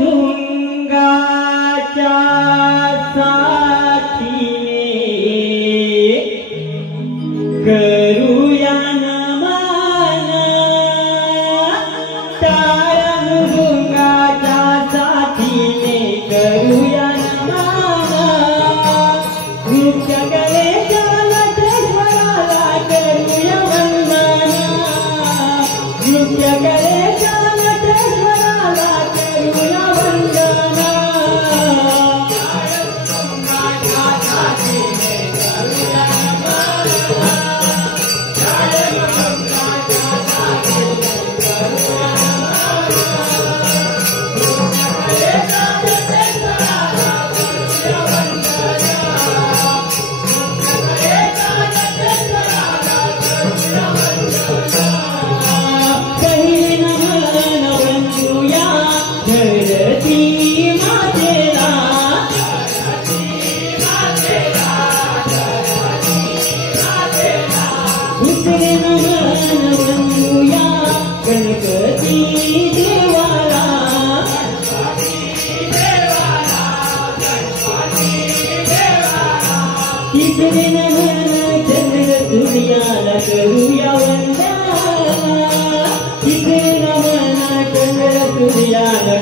धुंगाच्या साथीने करूया नमन तारंगाच्या साथीने करूया नमन नृत्य कलेच्या नटेश्वराला करूया वंदन नृत्य कलेच्या नटेश्वराला करूया वंदन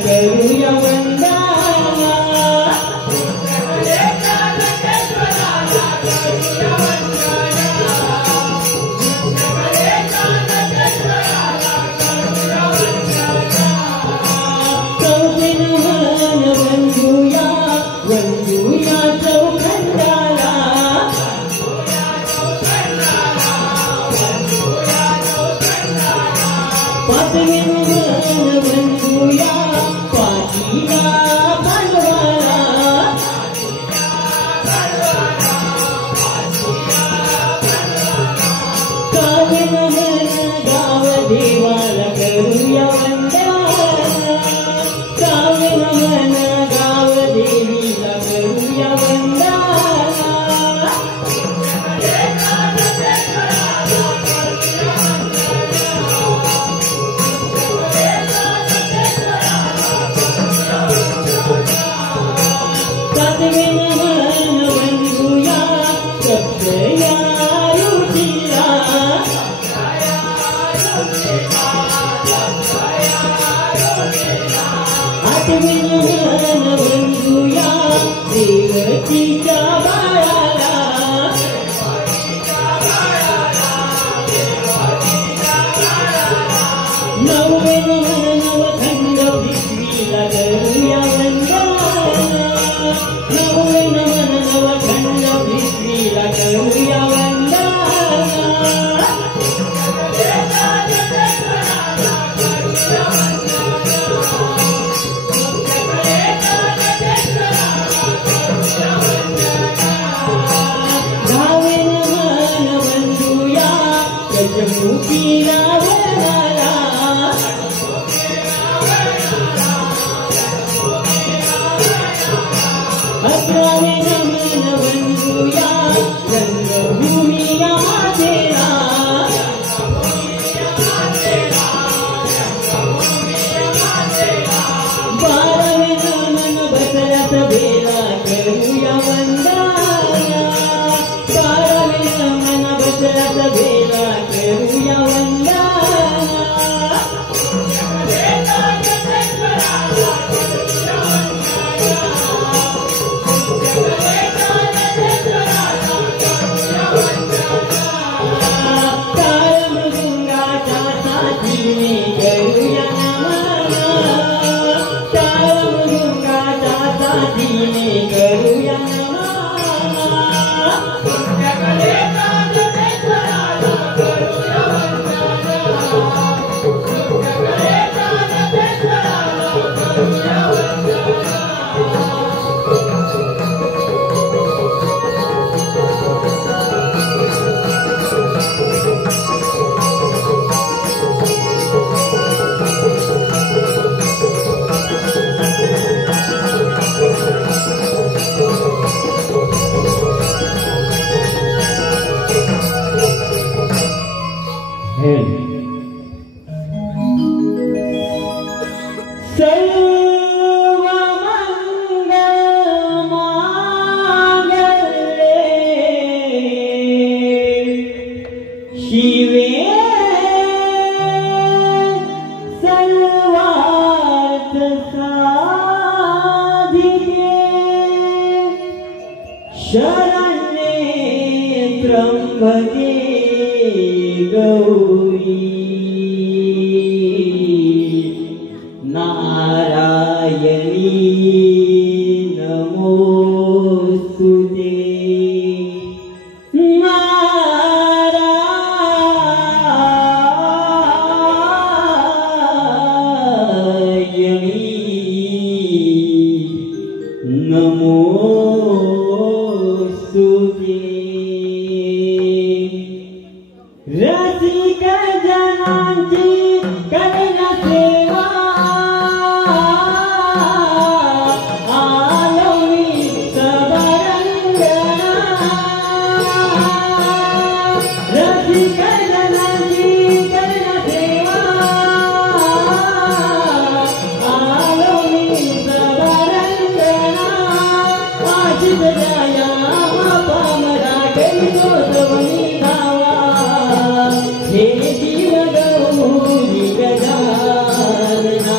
करूया वंदन वंदूया चौखंडाला वंदूया पाठीला भगवाला काव्य नमन गाव देवाला करूया वंदन काव्य नमन गाव देवीला करूया वंदन वंदूया सप्तया रुचिरा वंदूया देवकीच्या बाळाला नववे नवखंड पृथ्वीला करूया वंदन नववे नवखंड पृथ्वीला करूया वंदन गावे नमन वंदूया गजमुखीला वनाला साधिके शरण्ये त्र्यंबके गौरी नारायणी नमोस्तुते नमोस्तुते रसिक जनांची करेन सेवा आलोवी सबरंगना रसिक जनांची करेन सेवा आलोवी सबरंगना आशिष जाया पामरा करितो सवनी धावा हे जीव गौरी गजानना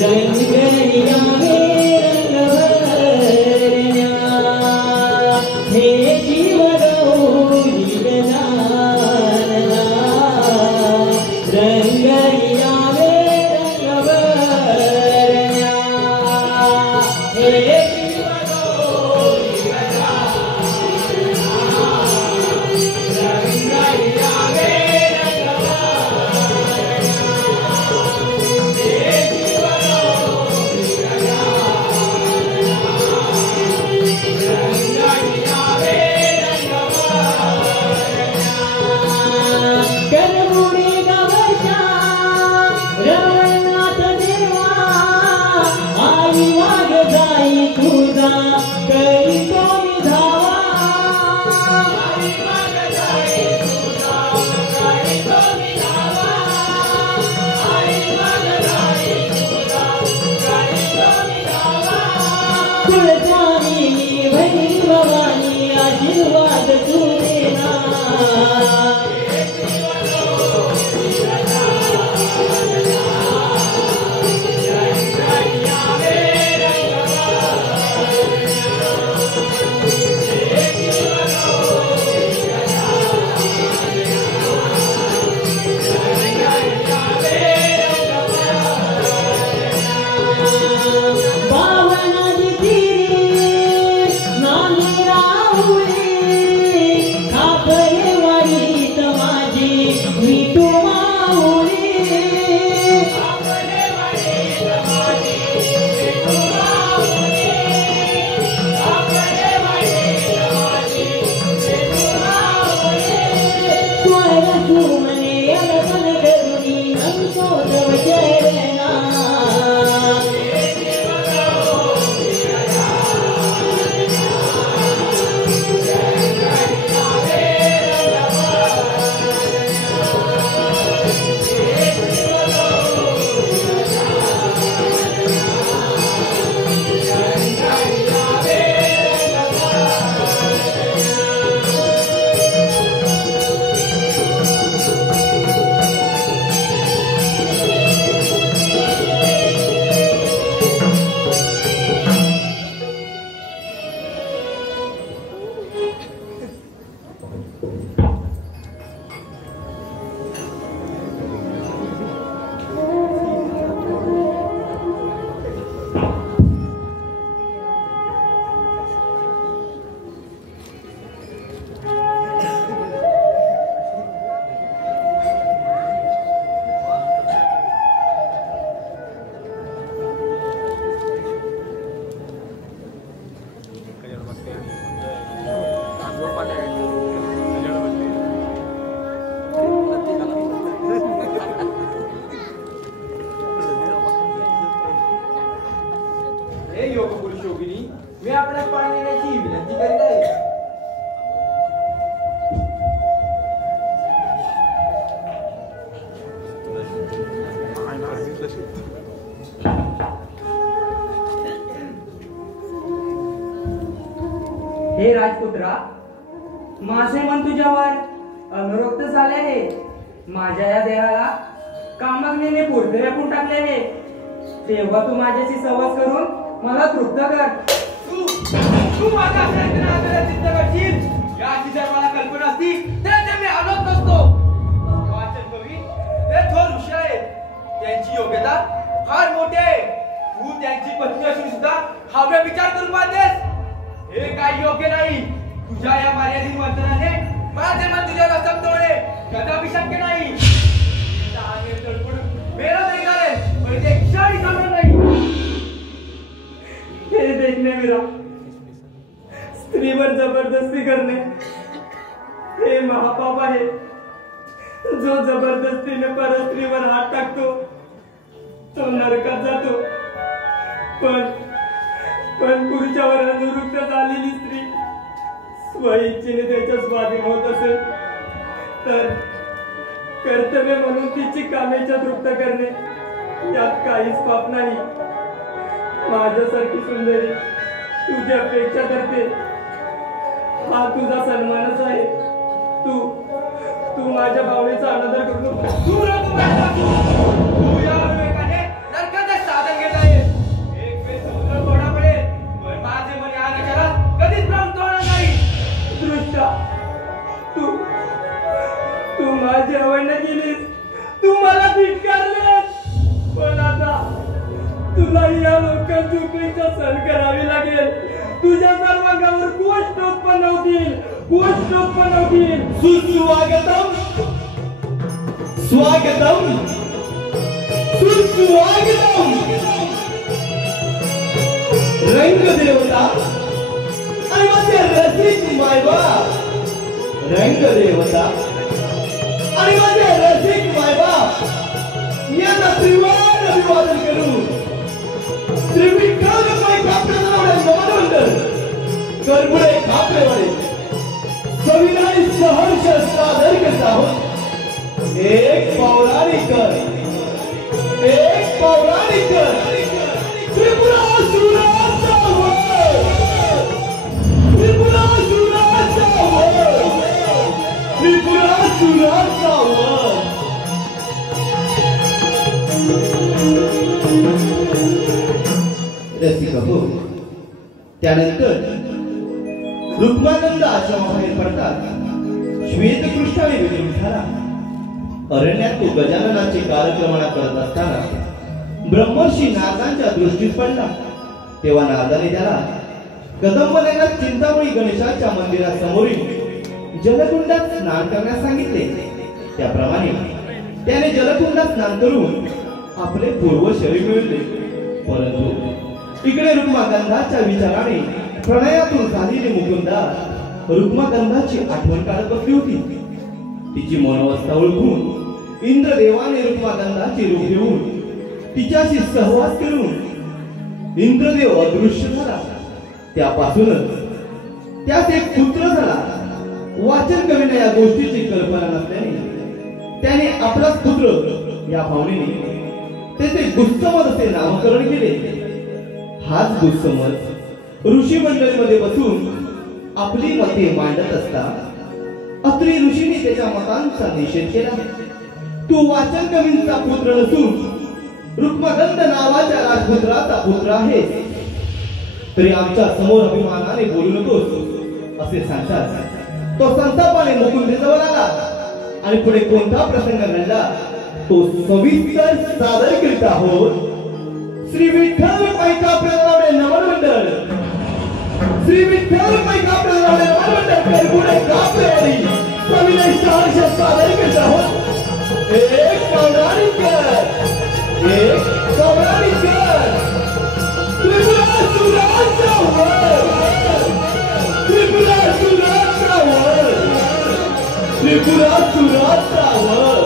रंगरिया वे रंगवरण्या हे जीव गौरी गजानना रंगरिया वे रंगवरण्या हे जीव गौरी करमुडी गवच्या रवळनाथ देवा आई वाग जाई तुझा करीतो मी धावा आई वाग जाई तुझा करीतो मी धावा आई वाग जाई तुझा करीतो मी धावा कुलस्वामी भैरी भवानी आशीर्वाद तू देना पावनादी तीरी नांदी राहुली खापरे वाडीत माझी मी तू माऊली खापरे वाडीत माझी मी तू माऊली खापरे वाडीत माझी मी तू माऊली स्वर सुमने अलपन करुणी नमतो तव चरणा मी आपल्याला पाणी देण्याची विनंती करीत आहे. हे राजपुत्रा, माझे मन तुझ्यावर अनुरक्त झाले आहे. माझ्या या देहाला कामाग्नीने पुरते व्यापून टाकले आहे. तेव्हा तू माझ्याशी सहवास करून मला तृप्त कर. तू माझा चित्त करशील याची जर मला कल्पना असती तर मी आलोच नसतो. वाचन कवी हे थोर ऋषी आहेत, त्यांची योग्यता फार मोठी आहे. तू त्यांची पत्नी असून सुद्धा हावडा विचार करून पाहतेस, हे काही योग्य नाही. तुझ्या या मर्यादित वर्तनाने माझे मन तुझ्यावर असंत होणे कदापि शक्य नाही. मेरा तरी चालेल पण ते क्षणी थांबणार नाही. हे देखणे मीरा, स्त्रीवर जबरदस्ती करणे हे महापाप आहे. जो जबरदस्तीने परस्त्रीवर हात टाकतो तो नरकात जातो. पण पुरुषावर अनुरुक्त झालेली स्त्री स्वइच्छेने त्याच्या स्वाधीन होत असेल तर कर्तव्य म्हणून तिची कामेच्या तृप्त करणे यात काहीच पाप नाही. माझ्यासारखी सुंदरी तुझी अपेक्षा करते, हा तुझा सन्मानच आहे. तू माझ्या भावनेचा अनादर करू नको. तू या विवेकाने नरकाचे साधन घेत आहे. एक वेळ समुद्र तोडा पडेल पण माझे मन या नकारात कधीच भ्रम होणार नाही. दृष्टा, तू माझी आवडणं केलीस, तू मला धिक्कारलेस. पण आता तुलाही या लोकांची उपेक्षा सहन करावी लागेल. तुझ्या सर्वांगावर गोष्ट उत्पन्न होतील. सुस्वागतम स्वागतम सुस्वागतम. रंग देवता आणि माझे रसिक मायबाप, रंग देवता आणि माझे रसिक मायबाप यांना त्रिवार अभिवादन करून श्री विठ्ठल कापलेवाडे नमनवंदन करबुडे कापलेवाडे सविनय सहर्ष सादर करत आहोत. एक पौराणिक त्रिपुरासुराचा वध, त्रिपुरासुराचा वध, त्रिपुरासुराचा वध. रसिक हो, त्यानंतर रुक्मानंद आश्रमाबाहेर पडतात श्वेतपृष्ठाने विलीन झाला. अरण्यात तो गजाननाची कालक्रमणा करत असताना ब्रह्मर्षी नारदांच्या दृष्टीत पडला. तेव्हा नारदाने त्याला कदंबलेला चिंतामणी गणेशाच्या मंदिरासमोरील जलकुंडात स्नान करण्यास सांगितले. त्याप्रमाणे त्याने जलकुंडात स्नान करून आपले पूर्व शरीर मिळवले. परंतु इकडे रुक्मागंधाच्या विचाराने प्रणयातून झालेली मुकुंदा रुक्मागंधाची आठवण काढत बसली होती. तिची मनोवस्था ओळखून इंद्रदेवाने रुक्मागंधाचे रूप घेऊन तिच्याशी सहवास करून इंद्रदेव अदृश्य झाला. त्यापासूनच त्यास एक पुत्र झाला. वाचन कवीने या गोष्टीची कल्पना नसल्याने त्याने आपलाच पुत्र या भावनेने त्याचे गुस्समद असे नामकरण केले. हाच गुस्समद ऋषी मंडळीमध्ये बसून आपली मते मांडत असता अत्रि ऋषीने त्याच्या मतांचा निषेध केला. तू वाचन कवींचा पुत्र नसून रुक्मगंध नावाच्या राजपुत्राचा पुत्र आहे, तरी आमच्या समोर अभिमानाने बोलू नकोस असे सांगतात. तो संतापाने मुकुंदेजवळ आला आणि पुढे कोणता प्रसंग घडला तो सविस्तर सादर करीत आहोत. श्री विठ्ठल कापलेवाडे नमनमंडळ, श्री विठ्ठल कापलेवाडे नमनमंडळ करबुडे कापलेवाडी सविनय सहर्ष सादर करीत आहोत. एक पौराणिक त्रिपुरासुराचा वध, त्रिपुरासुराचा वध, त्रिपुरासुराचा वध.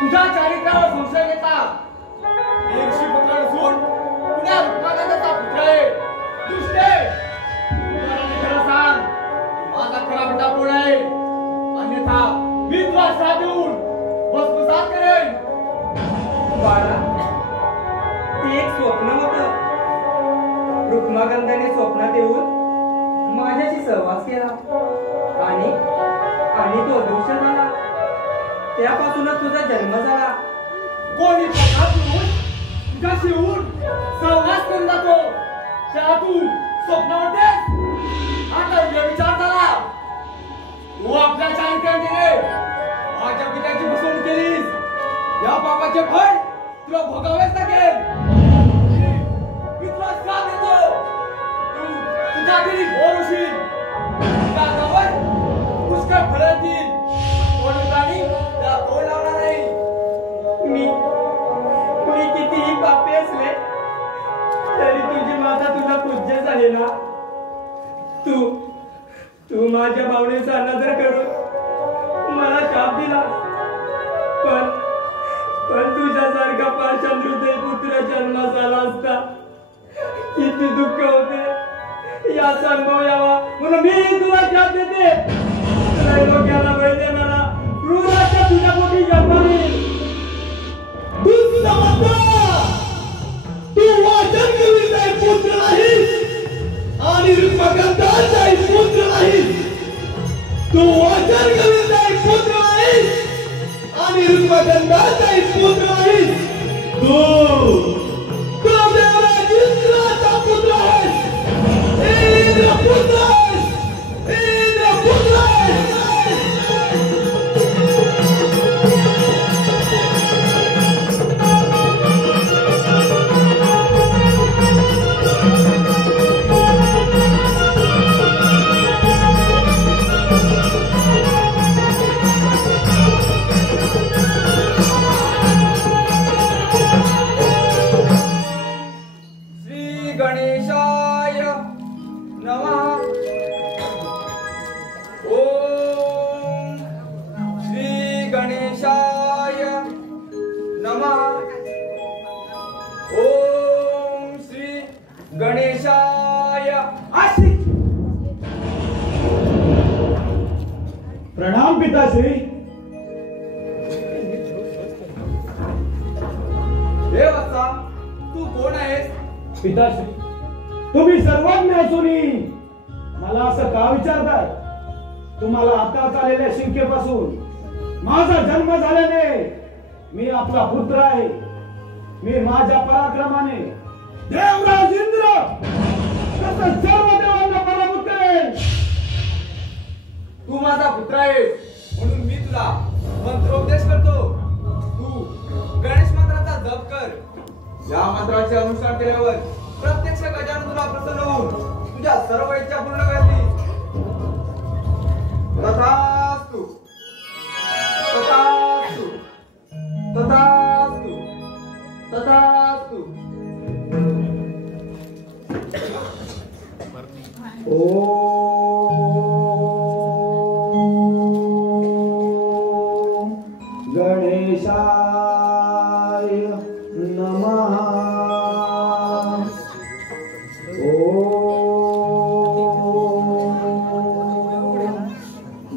तुझ्या चारित्र्यावर संशय घेता. सहवास केला आणि तो दोष झाला. त्यापासूनच तुझा जन्म झाला. कोणी पदातून घाशीहून सहवास करून जातो त्या तू स्वप्नावतेस. आता विचार झाला. तू आपल्या चालक्याने माझ्या पित्याची फसवणूक केलीस. या पापाचे फळ तुला भोगावेच लागेल. मी तुला श्राप देतो. तू तुझ्या घरी बोर होशील. तुझ्या गावात पुष्कळ फळं येतील. कोणी प्राणी त्याला तोड लावणार नाही. मी कितीही पापी असले तरी तुझी माता तुला पूज्य झाली ना. तू माझ्या भावनेचा अनादर करून मला शाप दिला. पण तुझ्यासारखा पाषाण हृदय पुत्र जन्मास आला असता किती दुःख होते याचा अनुभव यावा म्हणून मी तुला शाप देते. त्रैलोक्याला बळी देणारा क्रूराच्या तुझ्या पोटी जन्माला तू वाचन कवीचा पुत्र नाहीस आणि ऋग्वेदाचा पुत्र नाहीस. तू वाचन कवीचा पुत्र नाहीस आणि ऋग्वेदाचा पुत्र नाहीस. तू देवराज इंद्राचा पुत्र आहेस. इंद्रपुत्र आहेस. इंद्रपुत्र आहेस. गणेशाय नमः. ओम श्री गणेशाय नमः. ओम श्री गणेशाय. आशी प्रणाम पिताश्री. हे वत्सा, तू कोण आहेस? पिताश्री, तुम्ही सर्वज्ञ असूनही मला असं का विचारताय? तुम्हाला आता आलेल्या शिंकेपासून माझा जन्म झाल्याने मी आपला पुत्र आहे. मी माझ्या पराक्रमाने देवराज इंद्र तसं सर्व देवांना पराभूत करेन. तू माझा पुत्र आहेस म्हणून मी तुला मंत्रोपदेश करतो. तू गणेश मंत्राचा जप कर. या मंत्राचे अनुसरण केल्यावर प्रत्यक्ष गजानन तुला प्रसन्न होऊन तुझ्या सर्व इच्छा पूर्ण करतील. तथास्तु. तथास्तु. तथास्तु. तथास्तु. गणेशाय नमः.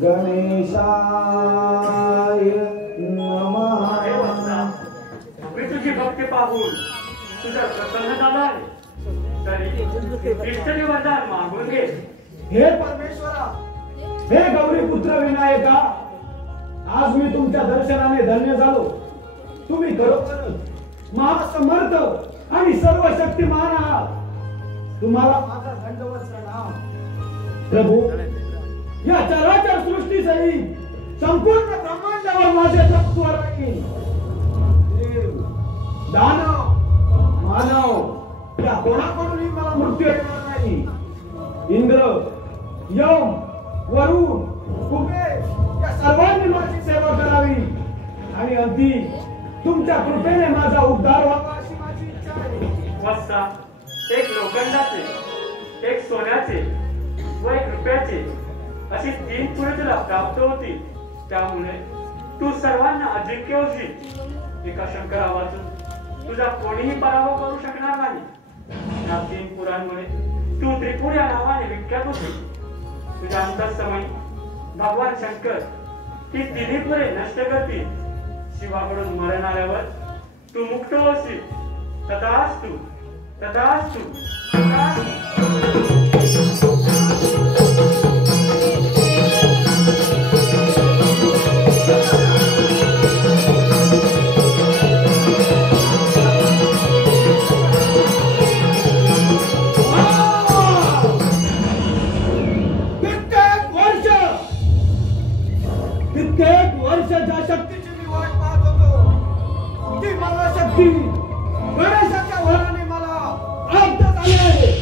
गणेशाय नमः. मी तुझी भक्ती पाहून तुझा प्रसन्न झाला तरी वरदान मागून घे. हे परमेश्वरा, हे गौरी पुत्र विनायका, आज मी तुमच्या दर्शनाने धन्य झालो. तुम्ही खरोखरच महासमर्थ आणि सर्व शक्तिमान आहात. तुम्हाला माझा दंडवत प्रणाम. प्रभू, या चराचर सृष्टी सहित संपूर्ण ब्रह्मांडावर माझे प्रभुत्व राहील. दानव मानव या कोणाकडूनही मला मृत्यू येणार नाही. इंद्र, यम, वरुण, कुबेर या सर्वांनी माझी सेवा करावी आणि अगदी तुमच्या कृपेने माझा उद्धार व्हावा अशी माझी इच्छा आहे. वत्सा, एक लोखंडाचे, एक सोन्याचे व एक रुपयाचे अशी 3 पुढे तुला प्राप्त होती. त्यामुळे तू सर्वांना अजिंक्य होशील. एका शंकरा वाचून तुझा कोणीही पराभव करू शकणार नाही. या 3 पुरांमुळे तू त्रिपुर या नावाने विख्यात होती. तुझ्या अंतःसमयी भगवान शंकर ही 3 पुरे नष्ट करतील. शिवाकडून मरण आल्यावर तू मुक्त होशील. तथास्तु. तथास्तु. तथास्तु. शक्तीची मी वाट पाहत होतो. ती मला शक्ती गणेशाच्या वराने मला प्राप्त झाली आहे.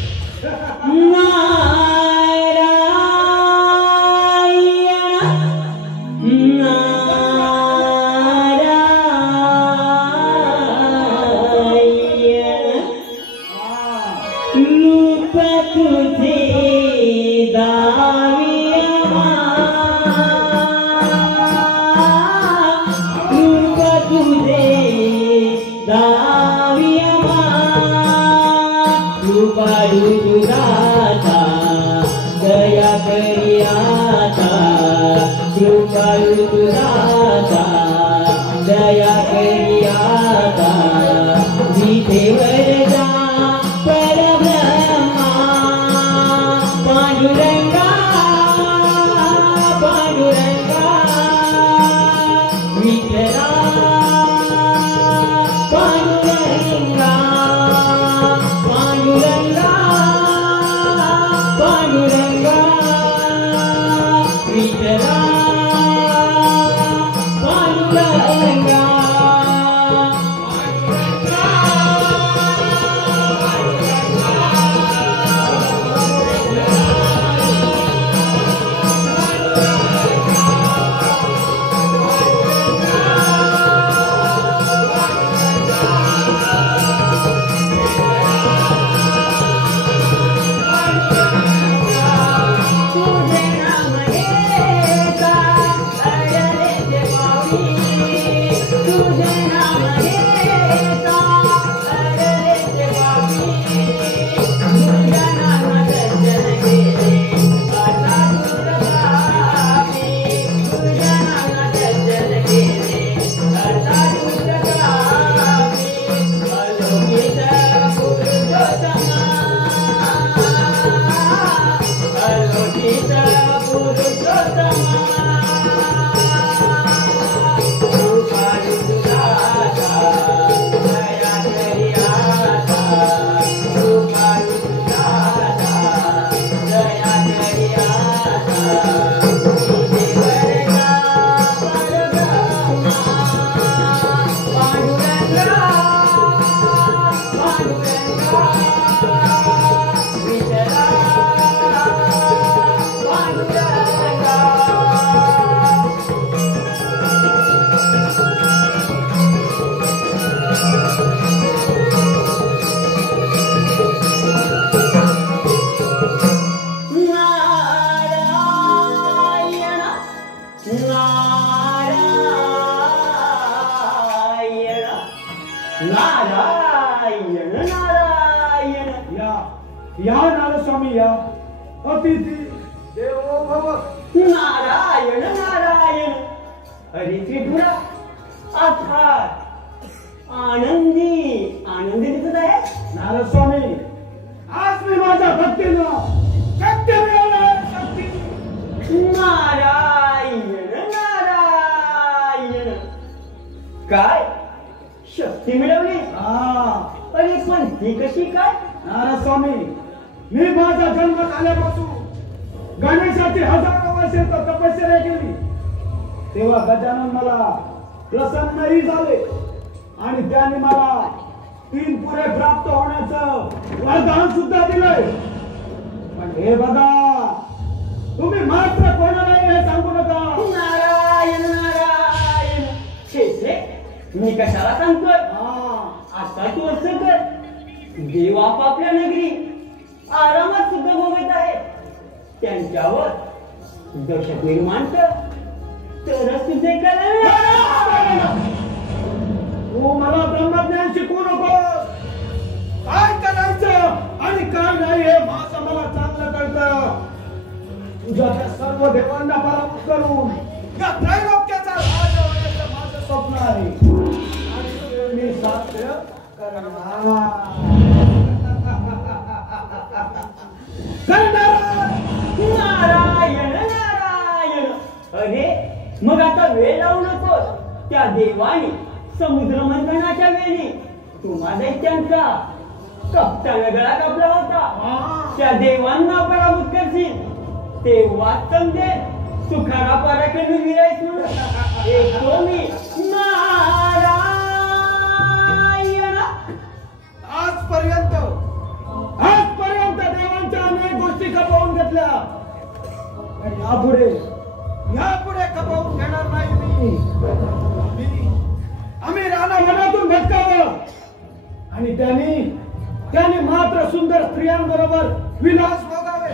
या नारस्वामी या अतिथी देवो भव. नारायण नारायण. अरे त्रिपुरा अर्थात आनंदी दिसत आहे. नारस्वामी आज मी माझ्या भक्तीनं शक्ती मिळवणार. शक्ती. नारायण नारायण. काय शक्ती मिळवली? अरे पण ती कशी काय? नारस्वामी मी माझा जन्म झाल्यापासून गणेशाची हजारो वर्षे तपश्चर्या केली. तेव्हा गजानन मला प्रसन्नही झाले आणि त्याने मला 3 पुरे प्राप्त होण्याचं वरदान सुद्धा दिलंय. पण हे बघा तुम्ही मात्र कोणालाही हे सांगू नका. नारायण नारायण. छे मी कशाला सांगतोय? आता तू असं कर. देव आपापल्या नगरी आरामात सुद्धा भोगत आहे. त्यांच्यावर दहशत निर्माण कर तरच तुझे तू मला ब्रह्मज्ञान शिकवू नको. काय करायचं आणि काय नाही हे माझं मला चांगलं कळतं. तुझ्या त्या सर्व देवांना पराभूत करून या त्रैलोक्याचा राज होण्याचं माझं स्वप्न आहे आणि ते मी साध्य करणार. नारायण नारायण. अरे मग आता वेळ लावू नको. त्या देवाने समुद्र मंथनाच्या वेळी तुम्हा दैत्यांचा कप्तान गळा कापला होता. त्या देवांना पराभूत करशील तेव्हा समजेल सुखारा पराक्रमी वीर आहेस म्हणून. येतो मी नारायण. आजपर्यंत देवांच्या अनेक गोष्टी खपवून घेतल्या. आणि यापुढे खपवून घेणार नाही मी. आम्ही राणा वनातून भटकावं आणि त्यांनी मात्र सुंदर स्त्रियांबरोबर विलास भोगावे.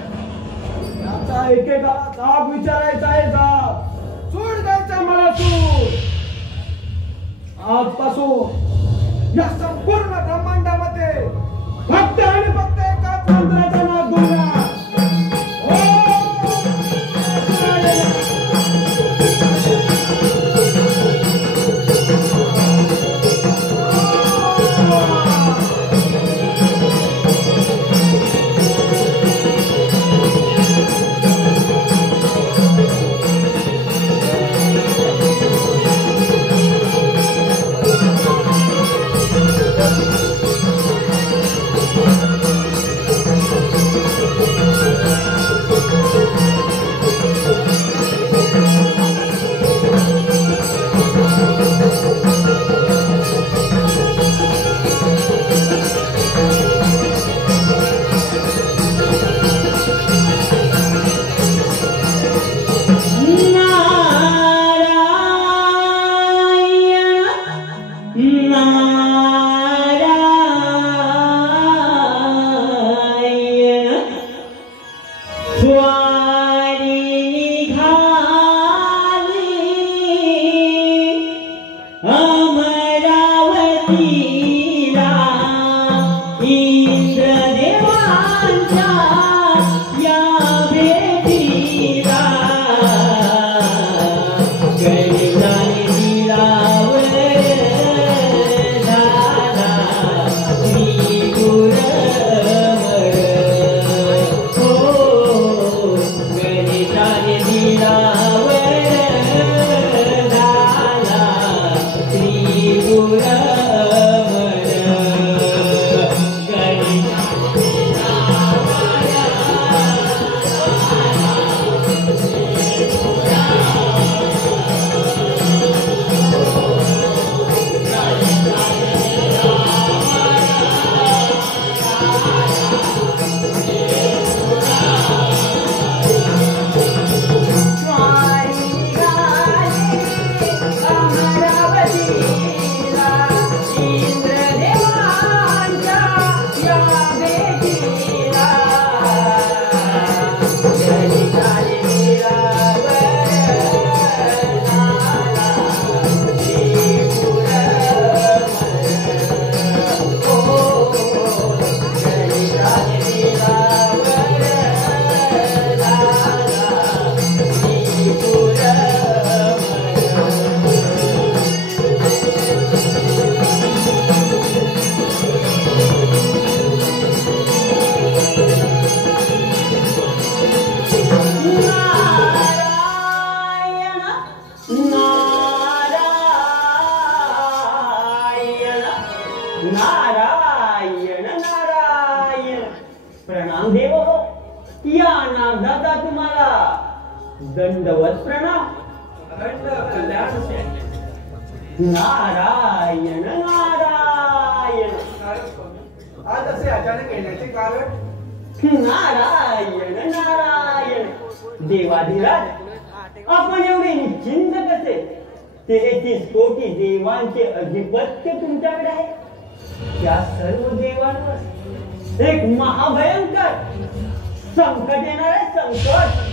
याचा एकेका जाब विचारायचा आहे. जाब सूड द्यायचा मला. सूड आजपासून या संपूर्ण ब्रह्मांडामध्ये फक्त आणि फक्त एकाच मंत्राचा नाद बोलला. नारायण नारायण. प्रणाम देव हो. या नादाचा तुम्हाला दंडवत प्रणाम. नारायण नारायण. आज असे अचानक येण्याचे कारण? नारायण नारायण. देवाधिराज, आपण एवढे निश्चिंत कसे? 33 कोटी देवांचे अधिपत्य तुमच्याकडे आहे. त्या सर्व देवांवर एक महाभयंकर संकट येणार आहे. संकट.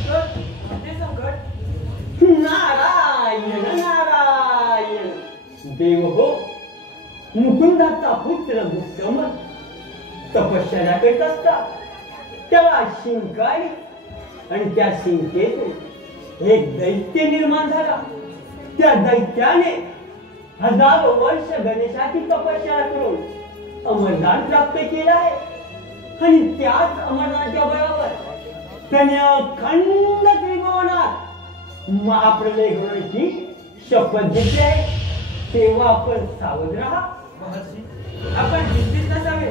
नारायण नारायण. देव हो, मुकुंदाचा पुत्र दुःसम तपश्चर्या करीत असतात. त्याला शिंकाळी आणि त्या शिंकेतून एक दैत्य निर्माण झाला. त्या दैत्याने हजारो वर्ष गणेशाची तपश्चर्या करून अमरदान प्राप्त केलं आहे. आणि त्याच अमरनाथच्या बळावर त्याने अखंड त्रिभुवनात महाप्रलय होण्याची शपथ घेतली आहे. तेव्हा आपण सावध राहा. महर्षी, आपण चिंतित नसावे.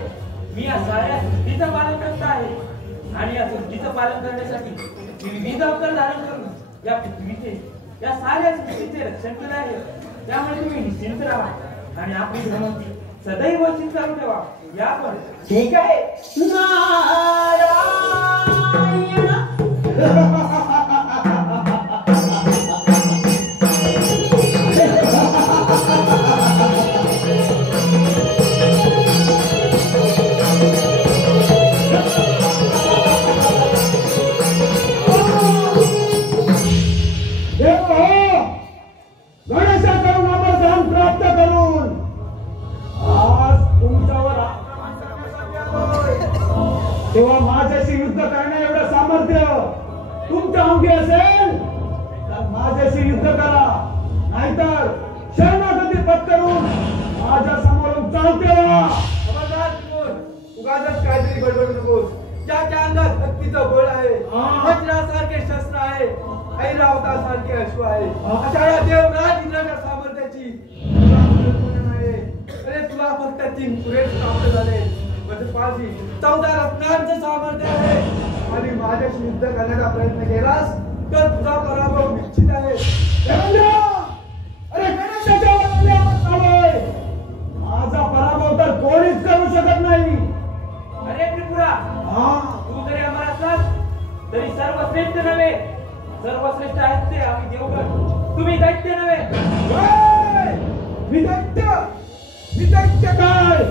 मी या साऱ्या सृष्टीचं पालन करत आहे आणि या सृष्टीचं पालन करण्यासाठी मी विविध अवतार धारण करून या पृथ्वीचे या साऱ्या सृष्टीचे रक्षण केले आहे. त्यामुळे तुम्ही निश्चिंत राहा आणि आपली धर्माची सदैव चिंता चालू ठेवा. या पण ठीक आहे. नारायण गणेशाकडून अमरधाम प्राप्त करून आज तुमच्यावर तेव्हा माझ्याशी युद्ध करण्या एवढं सामर्थ्य तुमच्या अंगी असेल तर माझ्याशी युद्ध करा, नाहीतर शरणागती पत्करून माझ्या समोरून चालते व्हा. खबरदार त्रिपुर, उगाचच काहीतरी बडबड नकोस. ज्याच्या अंगात हत्तीचं बळ आहे, वज्रासारखे शस्त्र आहे, ऐरावतासारखे अश्व आहे, अशा या देवराज इंद्राच्या सामर्थ्याची तुला कल्पना नाही. अरे तुला फक्त 3 सुरेश प्राप्त झाले, म्हणजे 14 रत्नांचं सामर्थ्य आहे. आणि माझ्याशी युद्ध करण्याचा प्रयत्न केलास तर तुझा पराभव निश्चित आहे. देवेंद्र, अरे गणेशाच्या वरल्यावर चाललोय. माझा पराभव तर कोणीच करू शकत नाही. अरे त्रिपुरा, तू जरी अमर असलास तरी सर्वश्रेष्ठ नव्हे. सर्वश्रेष्ठ आहेत ते आम्ही देवगण, तुम्ही दैत्य नव्हे. विदैत्य काय?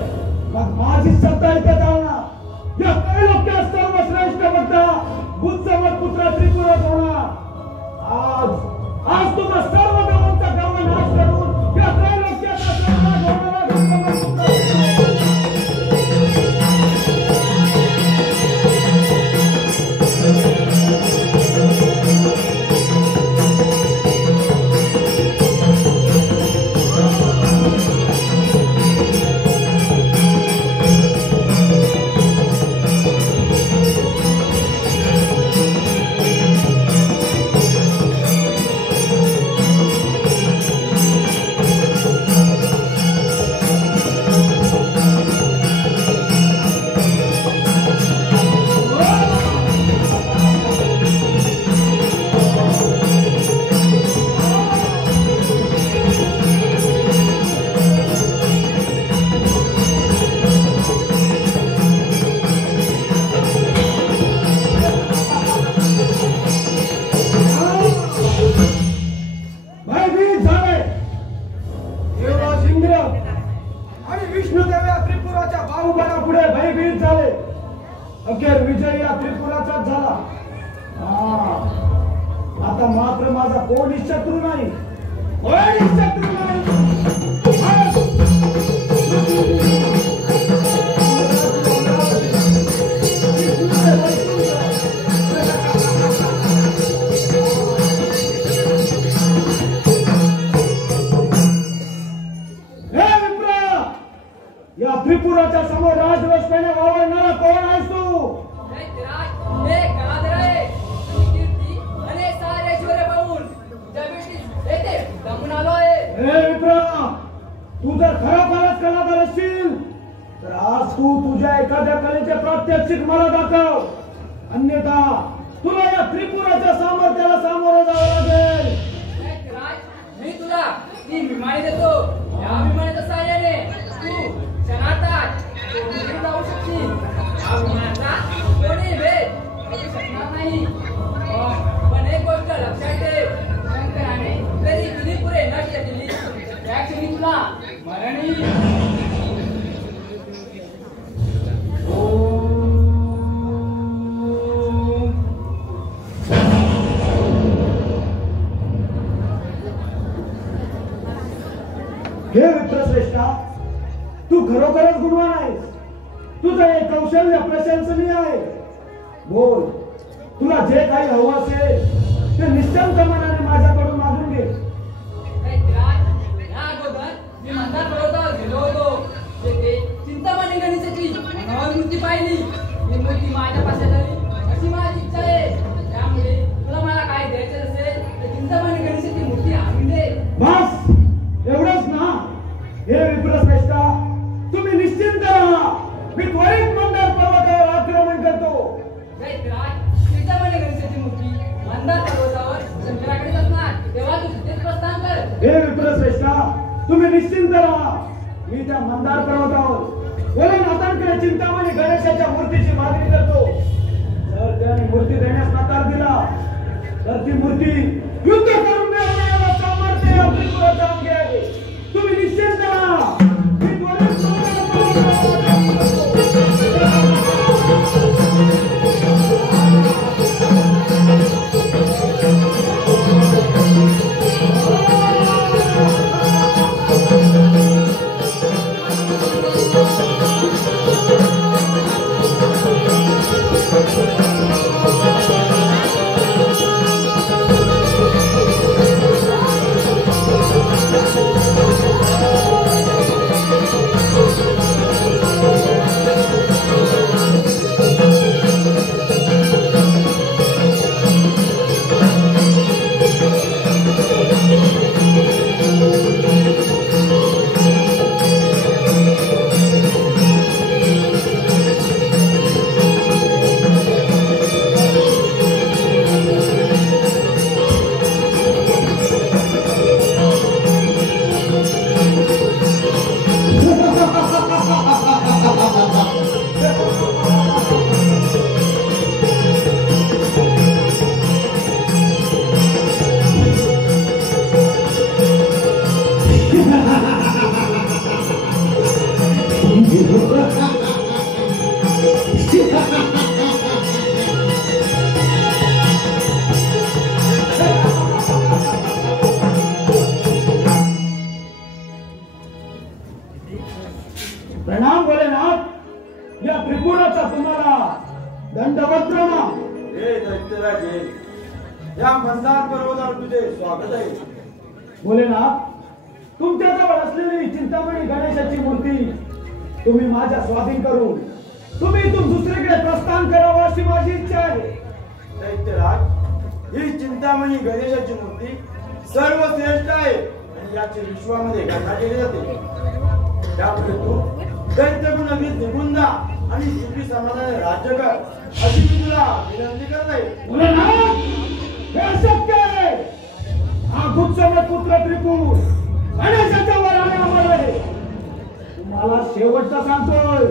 मग माझी सत्ता इथे जाणार. या त्रैलोक्यात सर्वश्रेष्ठ बद्धा बुद्धवत पुत्र त्रिपुराच होणार. आज तुम्हा सर्व देवांचा गर्व नाश करून या त्रैलोक्याचा सर्वनाश होणारा बुद्धवत पुत्र अखेर विजय या त्रिपुराचाच झाला. आता मात्र माझा कोणी शत्रू नाही, कोणी शत्रू नाही. या त्रिपुराच्या समोर राजरोषपणे वावरणारा कोण आहेस तू? तू जर खरोखरच कलाकार असशील तर आज तू तुझ्या एखाद्या कलेचे प्रात्यक्षिक मला दाखव, अन्यथा तुला या त्रिपुराच्या सामर्थ्याला सामोरं जावं लागेल. मी तुला ती विमाने देतो. या विमानाच्या साहाय्याने तू क्षणात जाऊ शकशील. या विमानाचा कोणी भेद करू शकणार नाही. पण एक गोष्ट लक्षात ठेव, शंकराने कधी किती पुरे नष्ट केली त्या क्षणी तुला मरण येईल. हे विप्रश्रेष्ठा, तू खरोखरच गुणवान आहेस. तुझं हे कौशल्य प्रशंसनीय आहे. बोल, तुला जे काही हवं असेल ते निश्चिंत मनाने माझ्याकडून मागून घे. मी मंदार पर्वतावर गेलो होतो. तेथे चिंतामणी गणेशाची मनोहर मूर्ती पाहिली. ही मूर्ती माझ्या पाशात आली अशी माझी इच्छा आहे. त्यामुळे तुला मला काय द्यायचे असेल तर चिंतामणी गणेशाची मूर्ती आणून दे. बस एवढंच ना? हे विप्रश्रेष्ठा, तुम्ही निश्चिंत राहा. मी त्वरित मंदार पर्वतावर आक्रमण करतो. चिंतामणी गणेशाची मूर्ती मंदार पर्वतावर शंकराकडेच असणार. तेव्हा तुम्ही निश्चिंत राहा. मी त्या मंदार पर्वतावर भोलेनाथांकडे चिंतामणी गणेशाच्या मूर्तीची मागणी करतो. जर त्याने मूर्ती देण्यास नकार दिला तर ती मूर्ती युद्ध करून मिळवण्याला सामर्थ्य या त्रिपुराच्या अंगी आहे. तुम्ही निश्चिंत राहा. मी त्वरित प्रणाम भोलेनाथ. या त्रिपुराचा तुम्हाला दंडवत प्रणाम. हे दैत्यराजे, या मंदार पर्वतावर तुझे स्वागत आहे. भोलेनाथ, तुमच्याजवळ असलेली चिंतामणी गणेशाची मूर्ती तुम्ही माझ्या स्वाधीन करून तुम्ही इथून दुसरीकडे प्रस्थान करावं अशी माझी इच्छा आहे. दैत्यराज, ही चिंतामणी गणेशाची मूर्ती सर्वश्रेष्ठ आहे आणि याची विश्वामध्ये गणना केली जाते. त्यापुढे तू दैत्यगुणांनी निघून जा आणि सुखी समाधाने राज्य कर अशी मी तुला विनंती करत आहे. भोलेनाथ, हे अशक्य आहे. हा गुप्तसमय पुत्र त्रिपुर गणेशाच्या वराने अमर आहे. तुम्हाला शेवटचा सांगतोय,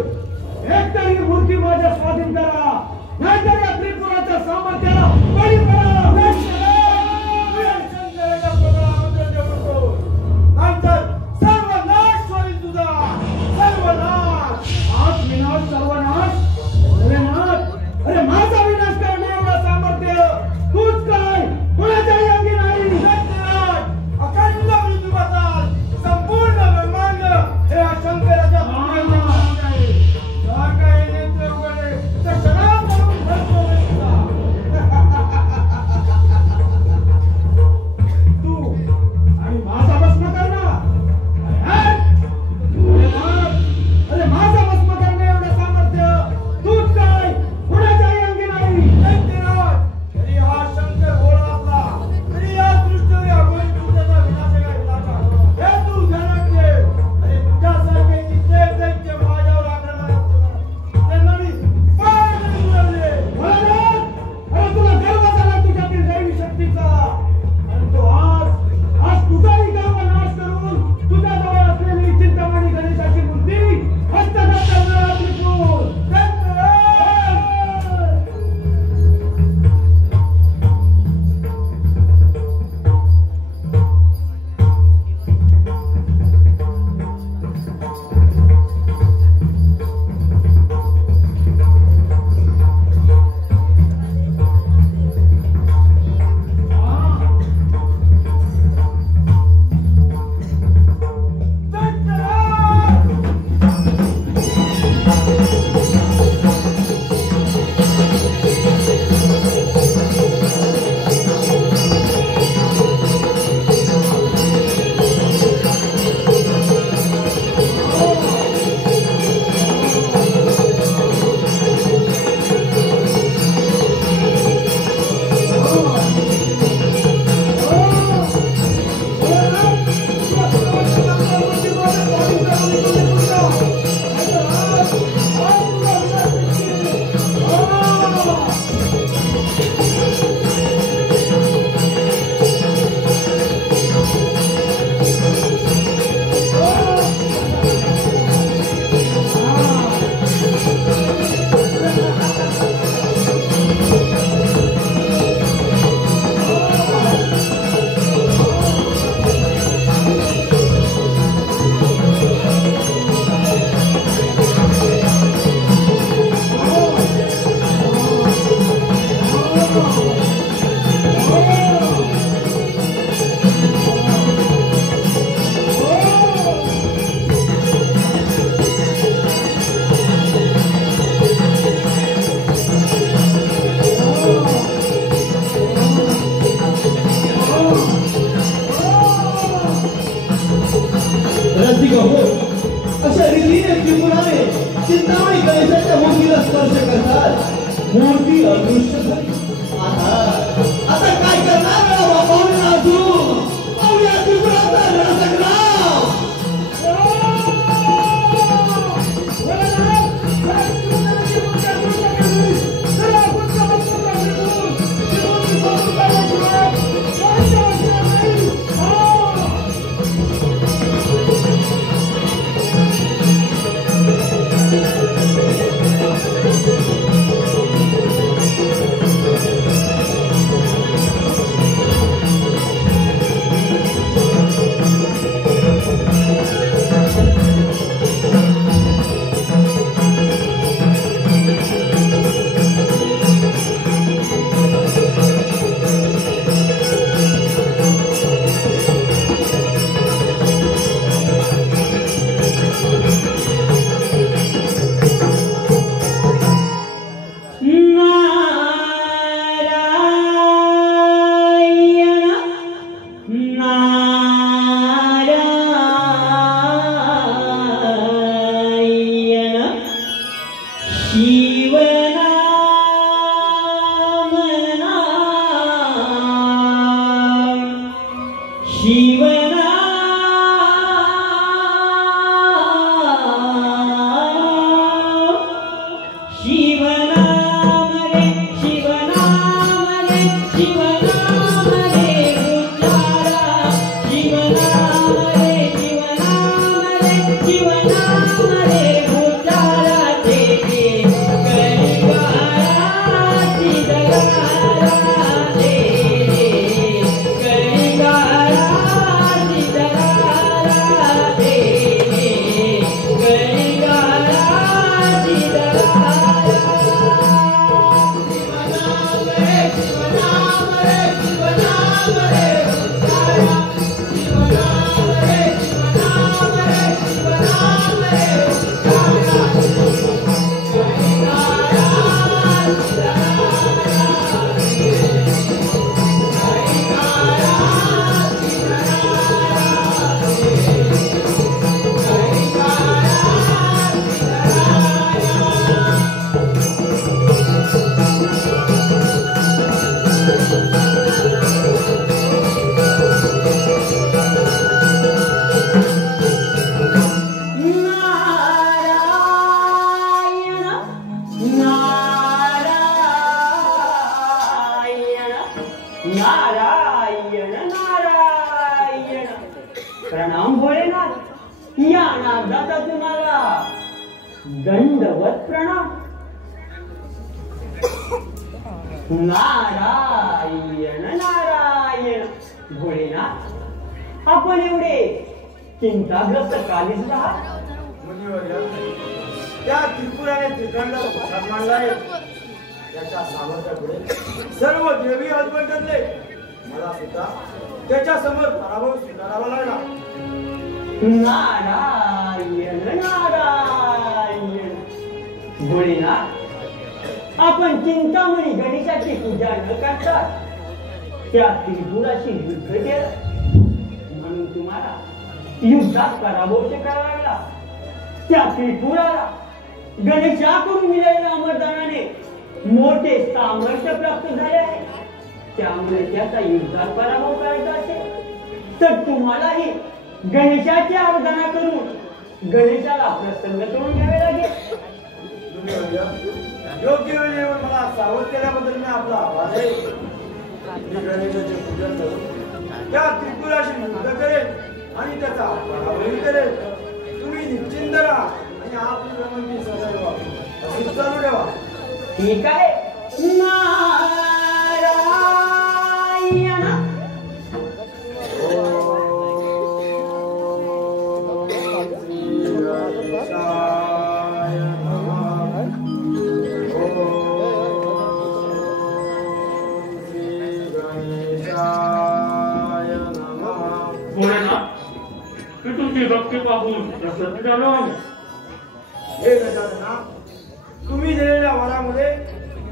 एक तरी मूर्ती माझ्या स्वाधीन करा, नाहीतर या त्रिपुराच्या सामर्थ्याला बळी पडा. नाहीतर सर्वनाश होईल तुझा. सर्वनाश. आज विनाश सर्वनाश. भोलेनाथ, अरे माझा विनाश करणे एवढं सामर्थ्य तूच काय कोणाच्याही अंगी नाही. दैत्यराज, अखंड मृत्यू बसाल. संपूर्ण ब्रह्मांड हे शंकराच्या पुत्राच्या आहे. जर काही नेत्र उघडले तर क्षणात करून भस्म होईल तुझा. नशीब हो अशा रीतीने त्रिपुराने चिंतामणी गणेशाच्या मूर्तीला स्पर्श करतात मूर्ती अदृश्य झाली. आता काय करणार बाबांना अजून पाहूया त्रिपुराचा रणसंग्राम. प्रणाम भोलेनाथ. या नादाचा तुम्हाला दंडवत प्रणाम. नारायण नारायण. भोलेनाथ आपण एवढे चिंताग्रस्त कालीच आहात. त्या त्रिपुराने त्रिखंड मांडलाय. त्याच्या सामर्थ्यापुढे सर्व देवी अल्पटले. मला सुद्धा त्याच्या समोर पराभव स्वीकारावा लागला. नारायण नारायण. भोलेनाथ आपण चिंतामणी गणेशाची पूजा न करता त्या त्रिपुराशी युद्ध केलं म्हणून तुम्हाला युद्धात पराभव स्वीकारावा लागला. त्या त्रिपुराला गणेशाकडून मिळालेल्या अमरदानाने मोठे सामर्थ्य प्राप्त झाले आहे. त्यामुळे त्याचा युद्धात पराभव करायचा असेल तर तुम्हालाही गणेशाची आराधना करून गणेशाला प्रसन्न करून घ्यावे लागेल. योग्य वेळेवर मला सावध केल्याबद्दल मी आपला आभार आहे. मी गणेशाचे पूजन करून त्या त्रिपुराशी युद्ध करेल आणि त्याचा पराभव करेल. तुम्ही निश्चिंत राहा आणि आपली रमणती सदैव अशीच चालू ठेवा. ठीक आहे. नारायण. तुमची भक्ती पाहून प्रसन्न झालो. हे गजानना, तुम्ही दिलेल्या वरामुळे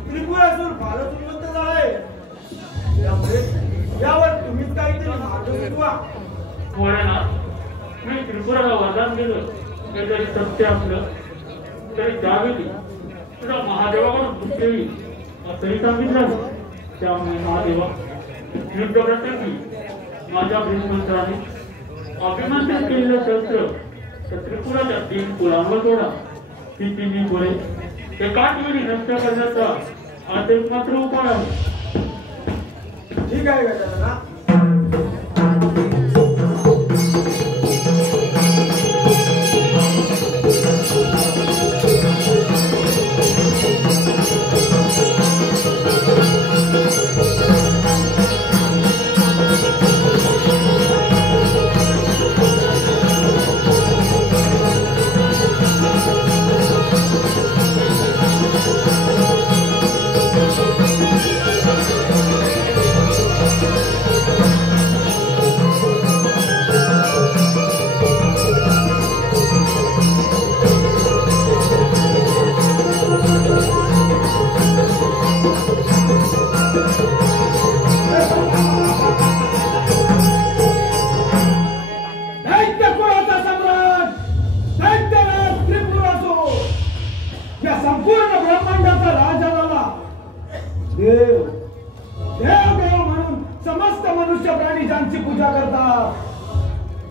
त्रिपुरासूर फारच उन्नत झालाय. त्यामुळे यावर तुम्हीच काहीतरी मार्ग सुचवा. भोलेनाथ, मी त्रिपुराला वरदान दिलं हे जरी सत्य असलं तरी त्यावेळी तुझा महादेवाकडून दुसरी येईल असंही सांगितलं. त्यामुळे महादेवा युद्ध प्रसंगी माझ्या भीष्मंत्राने अभिमंत्रित केलेलं शस्त्र तर त्रिपुराच्या 3 कुळांवर सोडा. ती तिन्ही कुळे एकाच वेळी नष्ट करण्याचा हा एक मात्र उपाय आहे. ठीक आहे गजानना.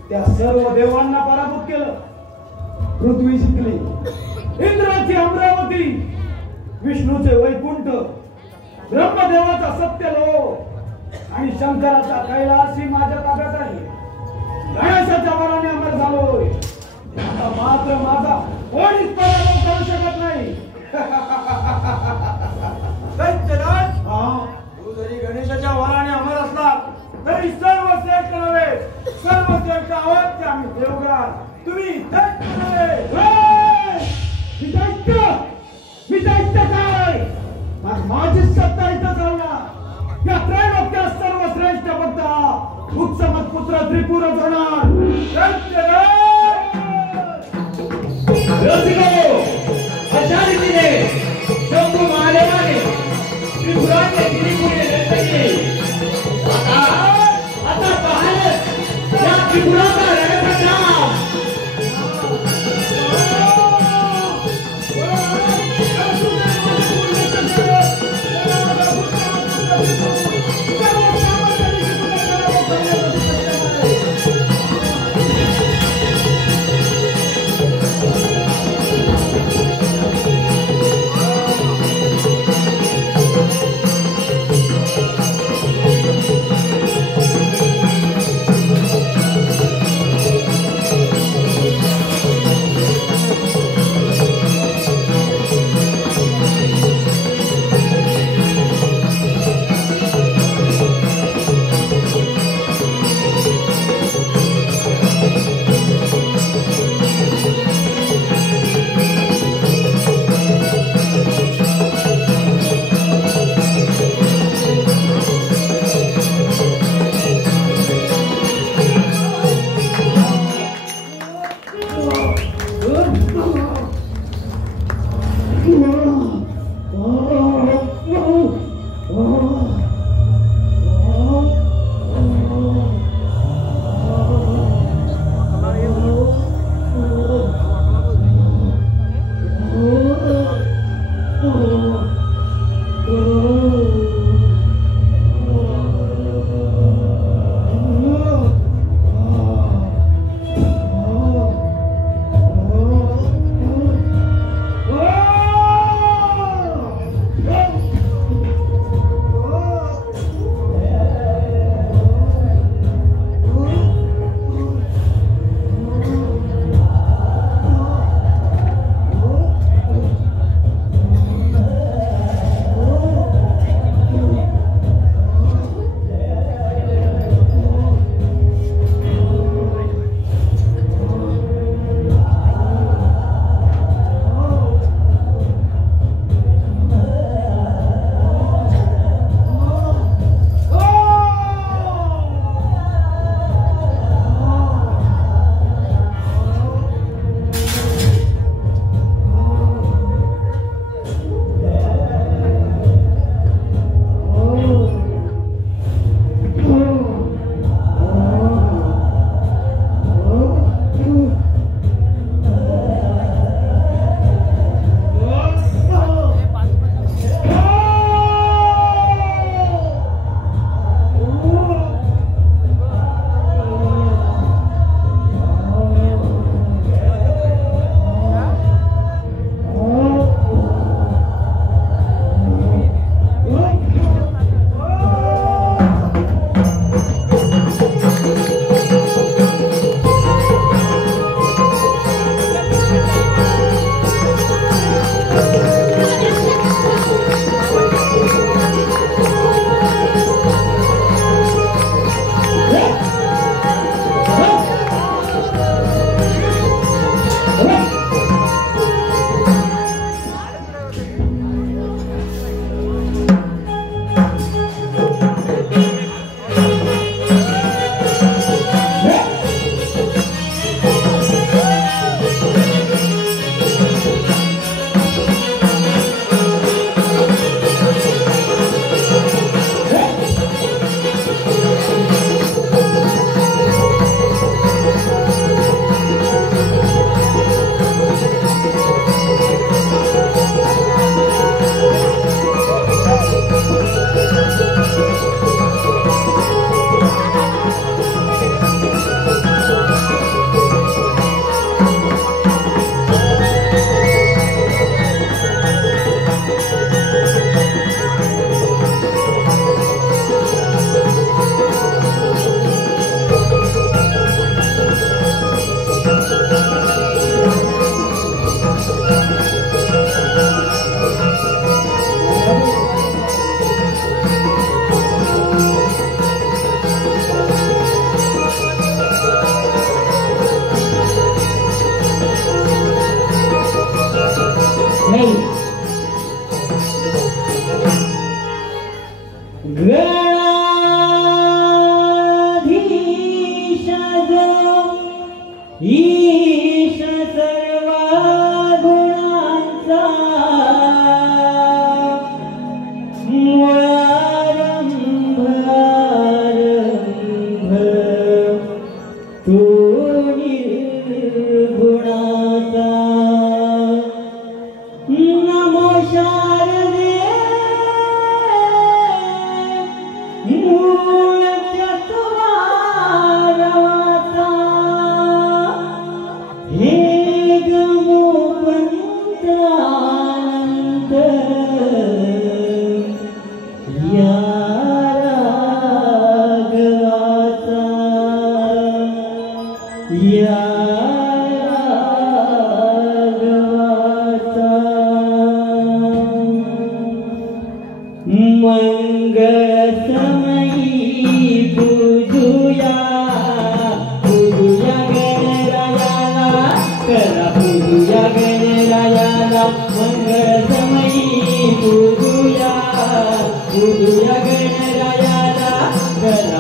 त्या सर्व देवांना पराभूत केलं. पृथ्वी जिंकली, इंद्राची अमरावती, विष्णूचे वैकुंठ, ब्रह्मदेवाचा सत्यलोक आणि शंकराचा कैलास ही माझ्या ताब्यात आहे. गणेशाच्या वराने अमर झालोय. आता मात्र माझा कोणीच पराभव करू शकत नाही. तू जरी गणेशाच्या वराने अमर असला तरी सर्वश्रेष्ठ नव्हे, सर्वश्रेष्ठ आहोत ते आम्ही देवगार, तुम्ही दैत्य नव्हे. मी दैत्य काय? माझी सत्ता इथं चालणार. या त्रैलोक्यात सर्वश्रेष्ठ बद्धा उत्समत पुत्र त्रिपुर होणार. अशा रीतीने शंभू महादेवाने त्रिपुराचे त्रिपुरे नष्ट केले. आता पाहलं या त्रिपुराचा रणसंग्राम.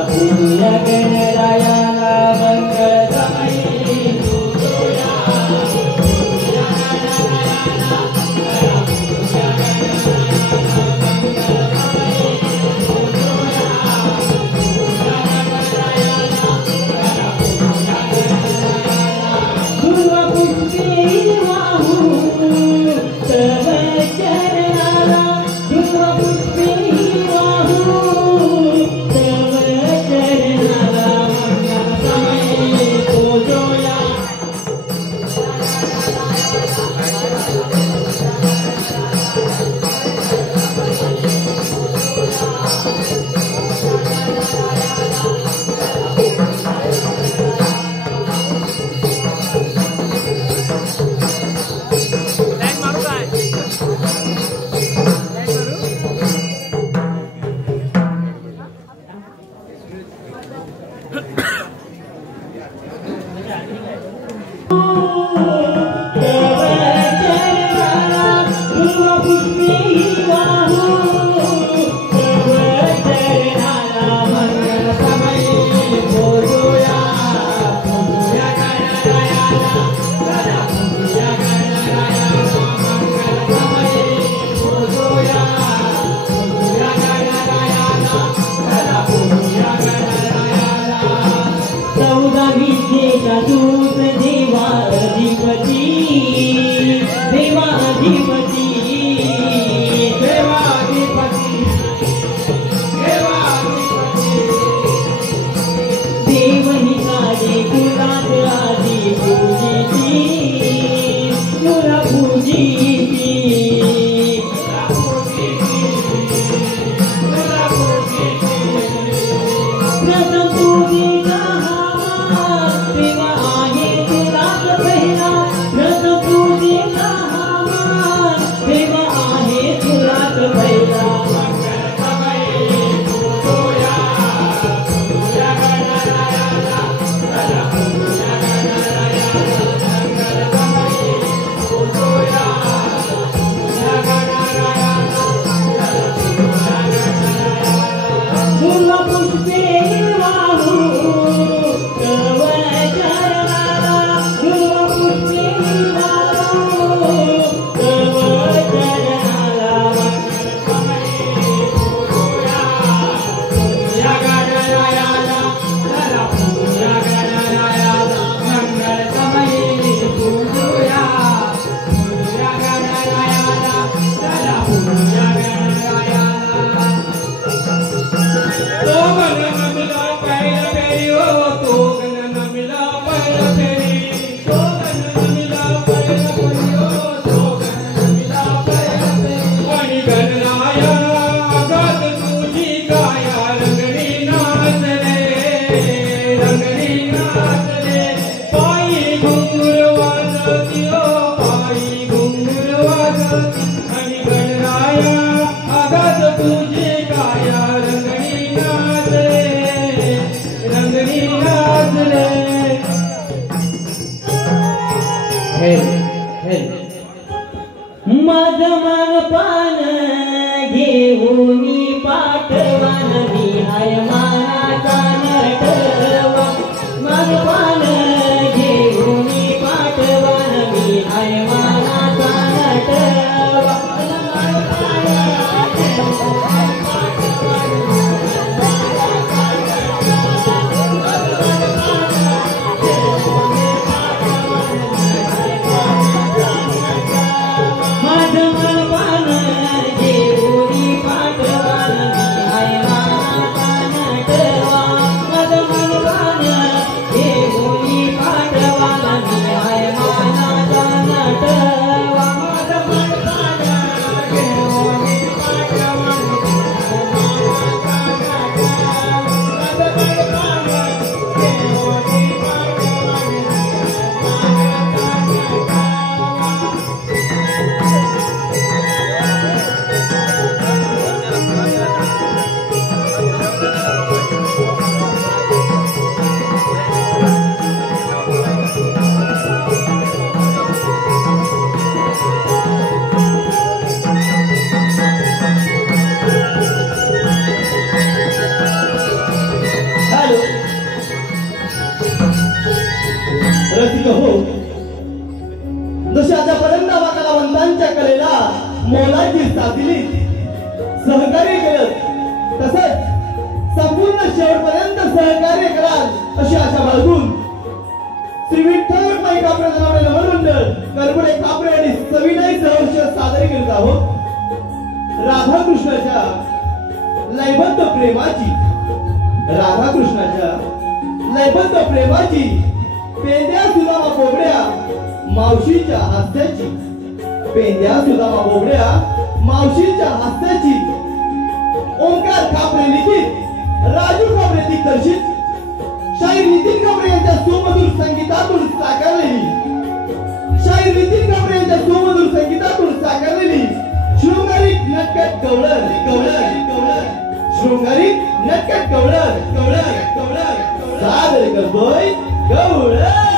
पूजा गणरायाला मंगळमयी पूजोया पाठवान घेऊन पाठवान मी हो. जशी आतापर्यंत आम्हा कलावंतांच्या कलेला मोलाची साथ दिली, सहकार्य केलं, तसंच संपूर्ण शेवटपर्यंत सहकार्य कराल अशी आशा बाळगून श्री विठ्ठल रुक्माई कापडे नावाने नवरमंडळ करपडे कापडे आणि सविनय सहर्ष सादर करीत आहोत राधाकृष्णाच्या लयबद्ध प्रेमाची, राधाकृष्णाच्या लयबद्ध प्रेमाची, पेंद्या सुदामा बोबड्या मावशीच्या हास्याची, पेंद्या सुदामा बोबड्या मावशीच्या हास्याची, ओंकार कापडे लिखित, राजू कापडे दिग्दर्शित, शाहीर नितीन कापडे यांच्या सुमधुर संगीतातून साकारलेली, शाहीर नितीन कापडे यांच्या सुमधुर संगीतातून साकारलेली शृंगारिक नटखट गवळण, गवळण, गवळण, शृंगारिक नटखट गवळण, गवळण, गवळण सादर करतोय गवळण.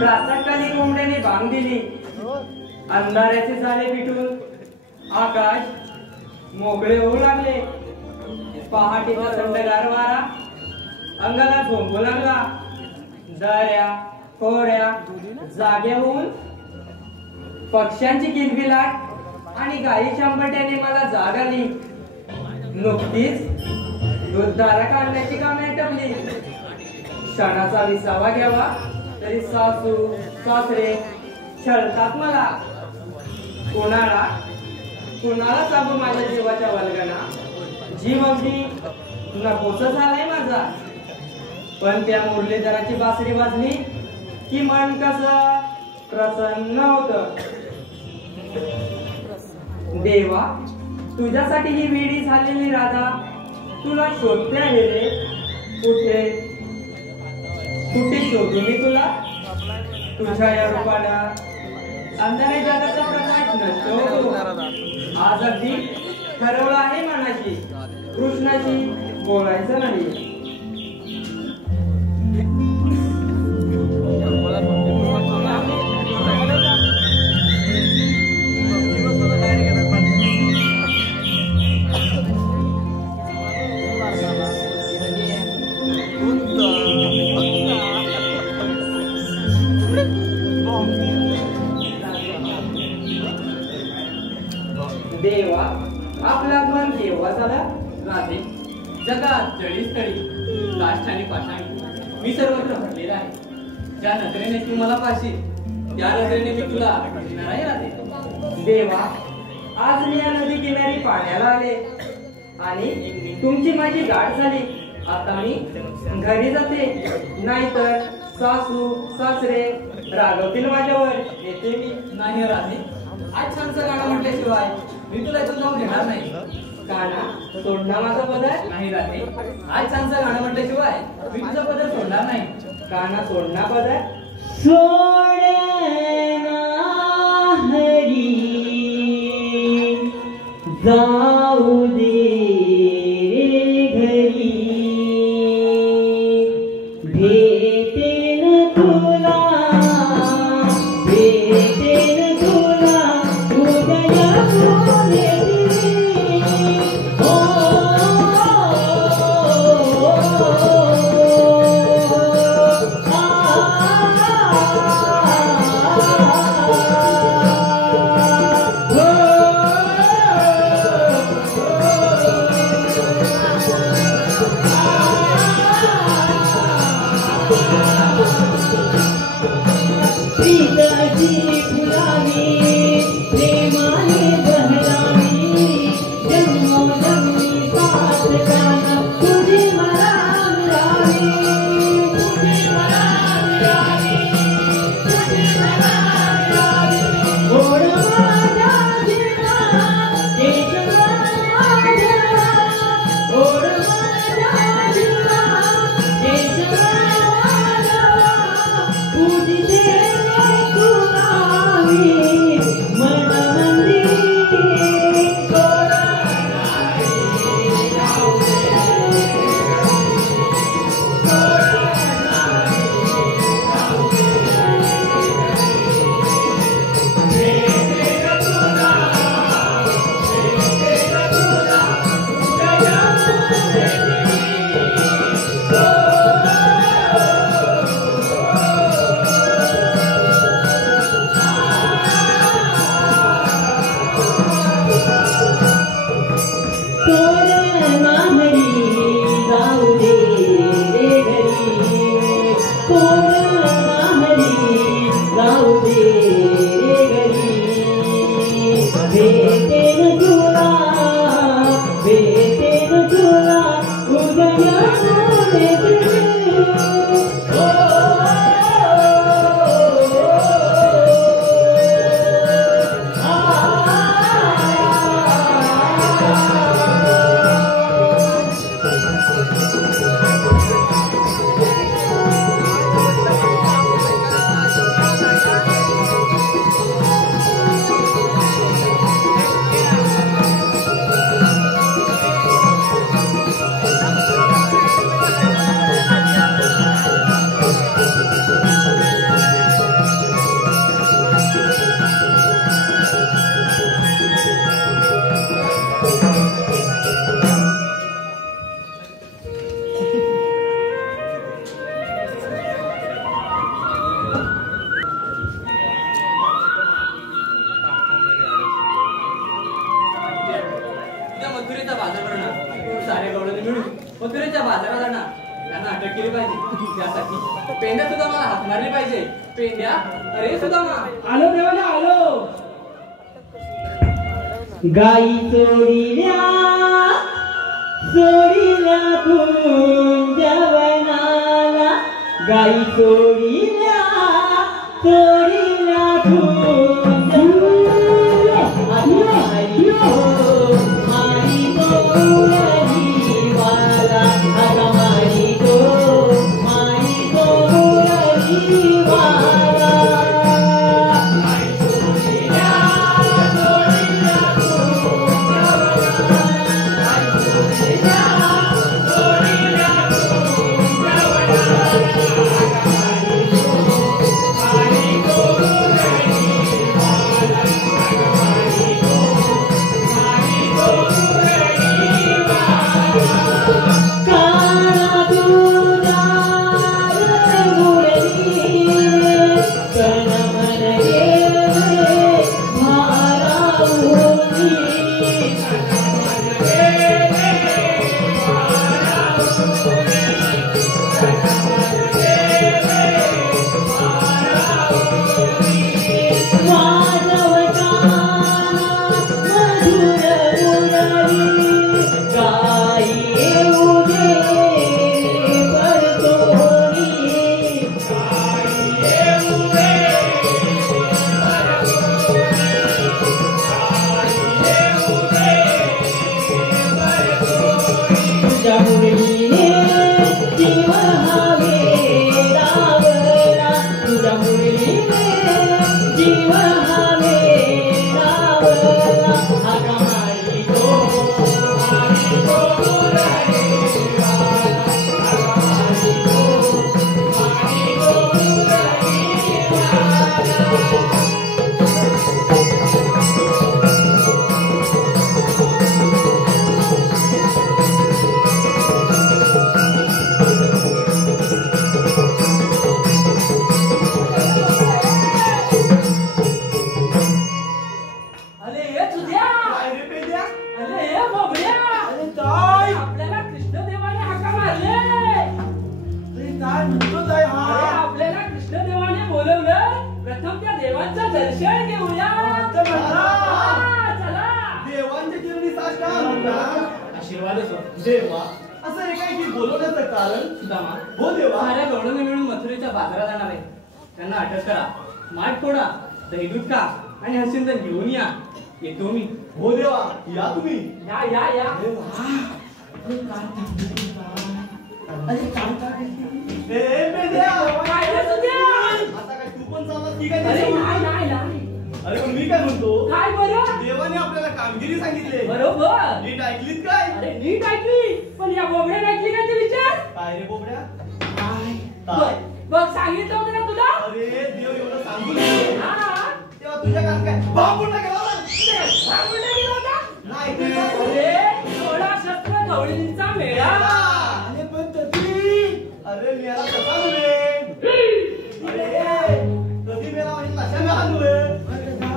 प्रातःकाली कोंबड्याने बांग दिली, अंधाराचे झाले पिटून आकाश मोकळे होऊ लागले. पहाटेचा थंडगार वारा अंगाला झोंबू लागला. दऱ्या खोऱ्या जाग्या होऊन पक्ष्यांची किलबिलाट आणि गाई शंभट्याने मला जाग आली. नुकतीच दूधधारा काढण्याची कामे आटपली. क्षणाचा विसावा घ्यावा तरी सासू सासरे छळतात मला. कुणाला सांगू माझ्या जीवाच्या वल्गना. जीव अगदी नकोस झालाय माझा. पण त्या मुरलीधराची बासरी वाजली की मन कसं प्रसन्न होत. देवा, तुझ्यासाठी ही वेडी झालेली राधा तुला शोधते आहे रे. कुठे कुठे शोधू मी तुला. तुझ्या या रूपानं अंधाऱ्या जगाचा प्रकाश नष्ट होतो. आज अगदी ठरवलं आहे मनाशी कृष्णाशी बोलायचं नाही. जन्म केव्हा झाला? राधे, जगात जळीस्थळी काष्ठ आणि पाषाणी मी सर्वत्र भरलेला आहे. ज्या नजरेने तू मला पाहशील त्या नजरेने मी तुला पाहणार आहे राधे. देवा, आज मी या नदी किनारी पाण्याला आले आणि तुमची माझी गाठ झाली. आता मी घरी जाते, नाहीतर सासू सासरे रागवतील माझ्यावर. येते मी. नाही राधे, आज छानचं गाणं म्हटल्याशिवाय मी तुला इथून जाऊन घेणार नाही. काना सोडणार माझा पदर? नाही राधे, आज छानचं गाणं म्हटल्याशिवाय मी तुझा पदर सोडणार नाही. काना सोडणार पदर? सोडना हरी जाऊ दे घरी भेटेन तुला उदया फुले मथुरेच्या बाजाराला ना त्यांना अटक केली पाहिजे. त्यासाठी पेंड्या सुद्धा मला हात मारली पाहिजे. पेंड्या, अरे सुद्धा आलो देवाला आलो. गाई सोडिल्या कुंजवनाला, गाई सोडिल्या देवांचं दर्शन घेऊया. हा, चला. देवांच्या चरणी साष्टांग. आशीर्वाद असो. देवा असं हे काय की बोलवण्याचं कारण? सुदामा, हो देवा. साऱ्या गवळणी मिळून मथुरेच्या बाजारात जाणार आहे. त्यांना अटक करा, माठ फोडा, दहीदूध का आणि हसिंदन घेऊन या. येतो मी. हो देवा, या तुम्ही. या या या. ए बेद्या, काय रे सुद्या? आता काय तू पण चाललास की काय अरे त्याच्यावर? नाही नाही नाही. अरे पण मी काय म्हणतो, काय बरं? देवाने आपल्याला कामगिरी सांगितली. बरोबर. नीट ऐकलीत काय? अरे नीट ऐकली, पण या बोबड्याने ऐकली का ते विचार? काय रे बोबड्या? बघ काय? बघ, सांगितलं होतं ना तुला? अरे देव एवढं सांगून गेले. हा. तेव्हा तुझ्या कान काय बाबूला गेला होता? सांगून नाही गेला होता? नाही ते काय? अरे, सोळा शस्त्र गवळींचा मेळा. अरे पण तशी, अरे मेला कसा नव्हे? अरे कधी मेला म्हणजे कशा मेला नव्हे?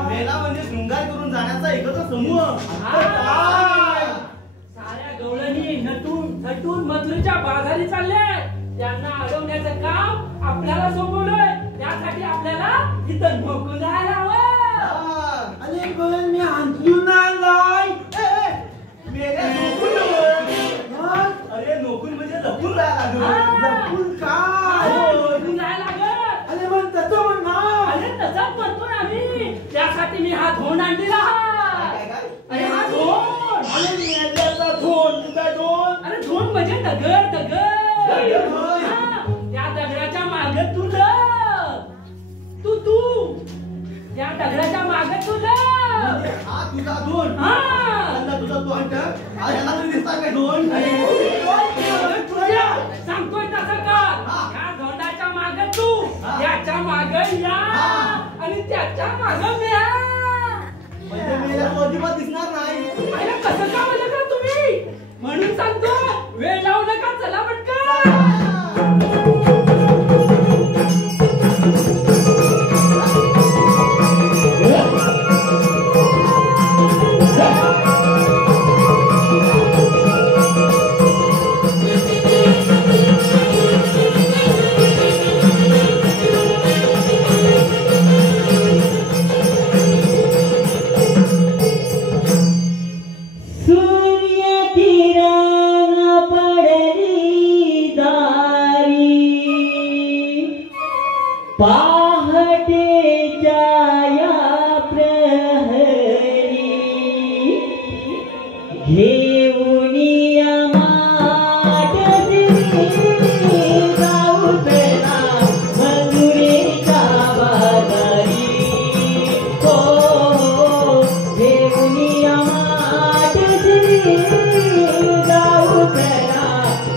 मेला म्हणजे शृंगार करून जाण्याचा एकच समूह. हा. साऱ्या गवळणी नटून थटून मथुरेच्या बाजारी चालले. त्यांना अडवण्याचं काम आपल्याला सोपवलंय. त्यासाठी आपल्याला इथं नोकून राहायला हवं. अरे पण मी अंतरून आलाय. मेल्या नोकून नव्हे. अरे नोकून म्हणजे लपून राहायला लागलं. लपून काय? नोकून राहायला लागत. अरे पण तसं म्हण ना. अरे तसाच म्हणतोय आम्ही. त्यासाठी मी हा धोंड आणलेला. काय काय? अरे हा धोंड. अरे मेल्याचा धोन. तुझा धोन. अरे धोंड म्हणजे दगड दगड. दगड होय. हा, त्या दगडाच्या मागे तू लग. तू त्या दगडाच्या मागे तू लग. म्हणजे हा तुझा दोन. हा. आता तुझा दोन कर. आज ह्याला तरी दिसतात काय दोन? सांगतोय तसं कर. हा. त्या धोंडाच्या मागे तू, हा. त्याच्या मागे या हा. आणि त्याच्या मागे मी या. म्हणजे मेल्या तो अजिबात दिसणार नाही. अरे कसं का म्हणलं का तुम्ही? म्हणून सांगतो, वेळ लावू नका, चला पटकन.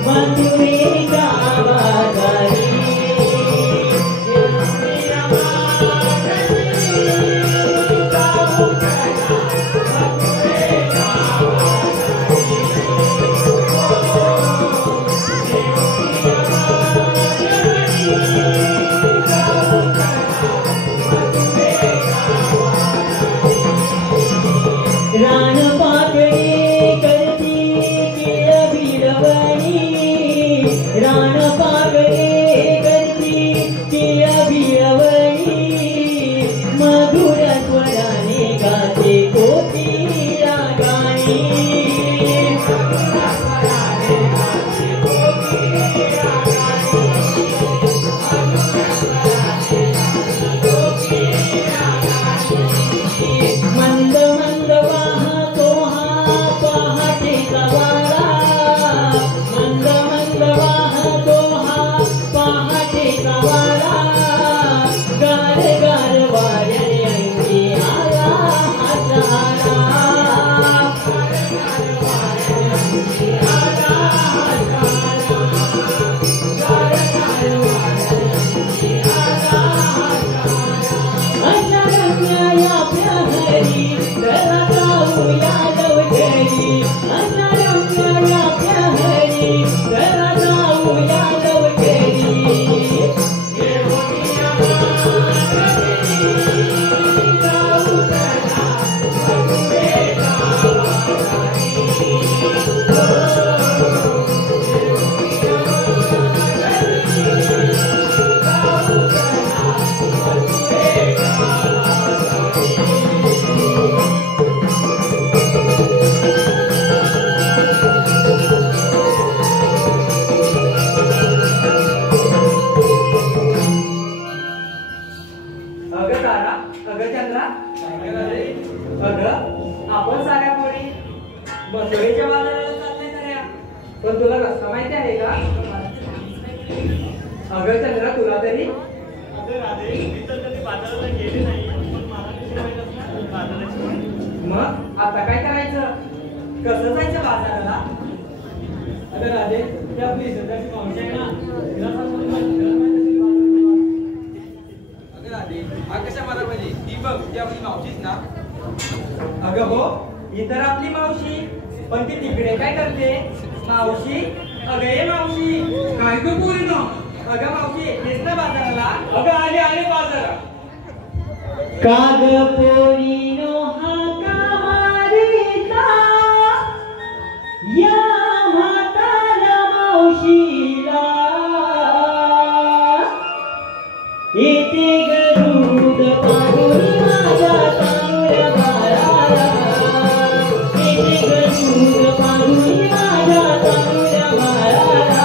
मथुरेच्या बाजारी पण तुला रस्ता माहिती आहे का? अगं चंद्रा, तुला तरी मग आता काय करायचं? कसं जायचं बाजाराला? अगं राधे, ती आपली शेजारची मावशी आहे ना, तिला सांगून अगं राधे, हा कशा मला पाहिजे? ती बघ, ती आपली मावशीच ना? अगं हो, ही तर आपली मावशी, पण ती तिकडे काय करते? मावशी, अगं ये मावशी. काय गं पोरी ना? अगं मावशी, येतेस ना बाजाराला? अगं आले बाजारात. काग पोरीनो हाका मारिता या म्हाताऱ्या मावशीला, येते गरुड पाडून माझ्या चांगल्या बाळाला, येते गरुड पाडून माझ्या चांगल्या बाळाला,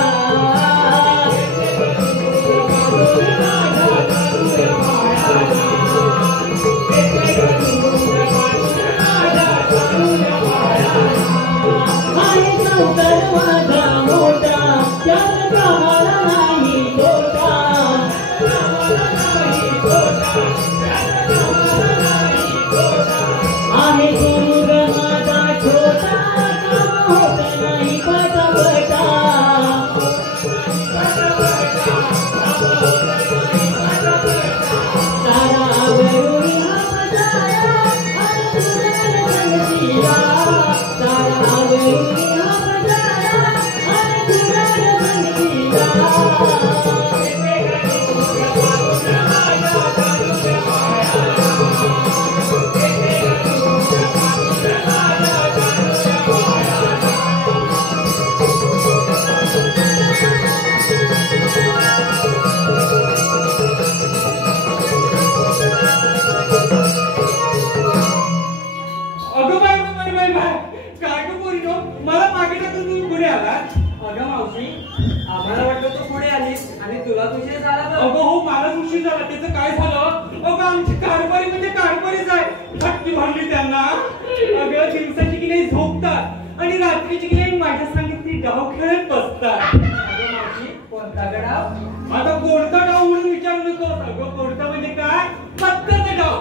आता कोणता डाव म्हणून विचारू नको. अगं कोणता म्हणजे काय? पत्त्याचा डाव.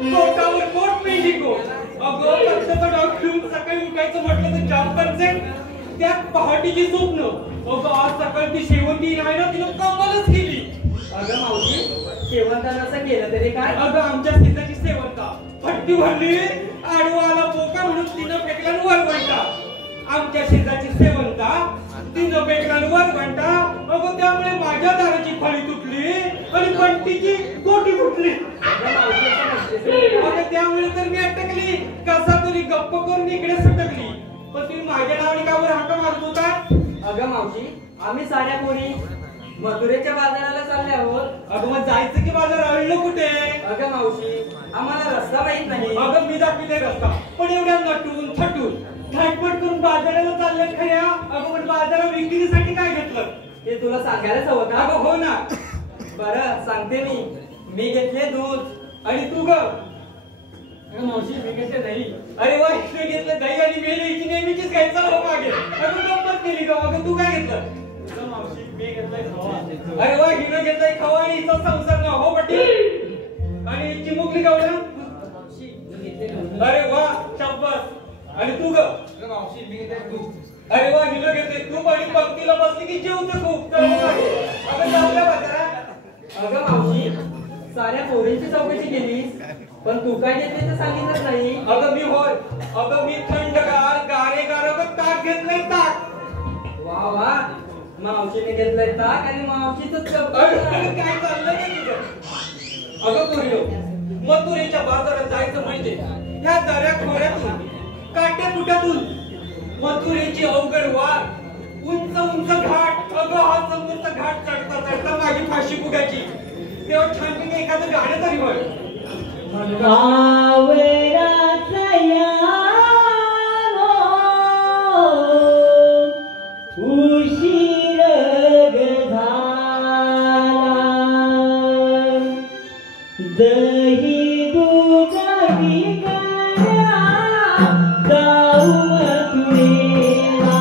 कोटावर कोट पेंडी कोट. अगं पत्त्याचा डाव खेळून सकाळी उठायचं म्हटलं तर जाम कन्सेप्ट. त्यात पहाटेची स्वप्न. अगं आज सकाळी ती शेवंती नाही ना, तिनं कमालच केली. अगं मावशी, शेवंतानं असं केलं तरी काय? अगं आमच्या शेताची शेवंता फट्टी भरली, आडवा आला बोका म्हणून तिनं फेकला वर घंटा. आमच्या शेताची शेवंता तिनं फेकला वर घंटा. अगं त्यामुळे माझ्या दाराची फळी तुटली आणि बंटीची गोटी तुटली. अगं त्यामुळे तर मी अटकली. कसा तरी गप्प करून इकडे सटकली. पण तुम्ही माझ्या नावाने कावर हाका मारत होता? अगं मावशी, आम्ही साऱ्या पोरी मथुरेच्या बाजाराला चालले आहोत. अगं मग जायचं की बाजार अळलं कुठे? अगं मावशी, आम्हाला रस्ता माहित नाही. अगं मी दाखविले रस्ता, पण एवढ्या नटून थटून थाटपट करून बाजाराला चालले खऱ्या. अगं पण बाजारात विक्रीसाठी काय घेतलं ते तुला सांगायलाच हवं का? अगं हो ना. बरं सांगते मी घेतले दूध. आणि तू ग? अगं मावशी, मी घेतले दही. अरे वा, इकडे घेतलं दही आणि मेलीची नेहमीचीच घ्यायचं हो मागे. अगं गंमत केली ग. अगं तू काय घेतलं? मावशी, मी घेतलाय खवा. अरे वा, हिनं घेतलाय खवा आणि हिचा संसार ना हो पाटील. आणि चिमुकली का बरं? मावशी, मी घेतले दूध. अरे वा, शाबास. आणि तू ग? अगं मावशी, मी घेतले दूध. अरे वा, हिनं घेतले तूप आणि पंक्तीला बसली की जेवते खूप. तर हो मागे. अगं जाऊया बाजारात. अगं मावशी, साऱ्या पोरींची चौकशी केलीस, पण तू काय घेतले ते सांगितलंच नाही. अगं मी होय. अगं मी थंडगार गारेगार ताक घेतलंय ताक. वा वा, मावशीने घेतलंय ताक आणि मावशीच अगं काय चाललंय का तुझं? अगं पोरीनो, मथुरेच्या बाजारात जायचं म्हणजे ह्या दऱ्या खोऱ्यातून काट्या कुट्यातून मथुरेची अवघड वाट, उंच उंच घाट. अगं हा समोरचा घाट चढता चढता माझी फाशी फुगायची. तेव्हा छानपैकी एखादं गाणं तरी म्हण. आवराचा यानो उशीर झाला, दही दुधाची गळ्या जाऊ मथुरेला.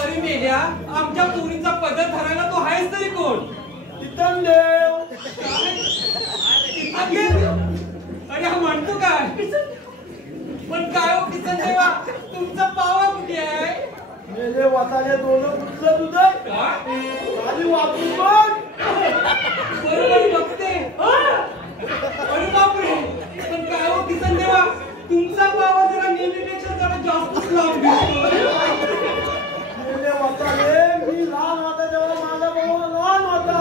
अरे मेल्या, आमच्या पोरीचा पदर धरायला तो आहेस तरी कोण? अरे हा म्हणतो काय? पण काय हो किसन देवा, तुमचा पावा कुठे आहे? मेले वाताले दोन कुठलं दूध आहे? खाली वापरून बघ. बरोबर बघते. अरे बापरे, पण काय हो किसन देवा, तुमचा पावा जरा नेहमीपेक्षा जरा जास्तच लांब दिसतो. मेले वाताले, मी लहान होता तेव्हा माझा भाऊ लहान होता.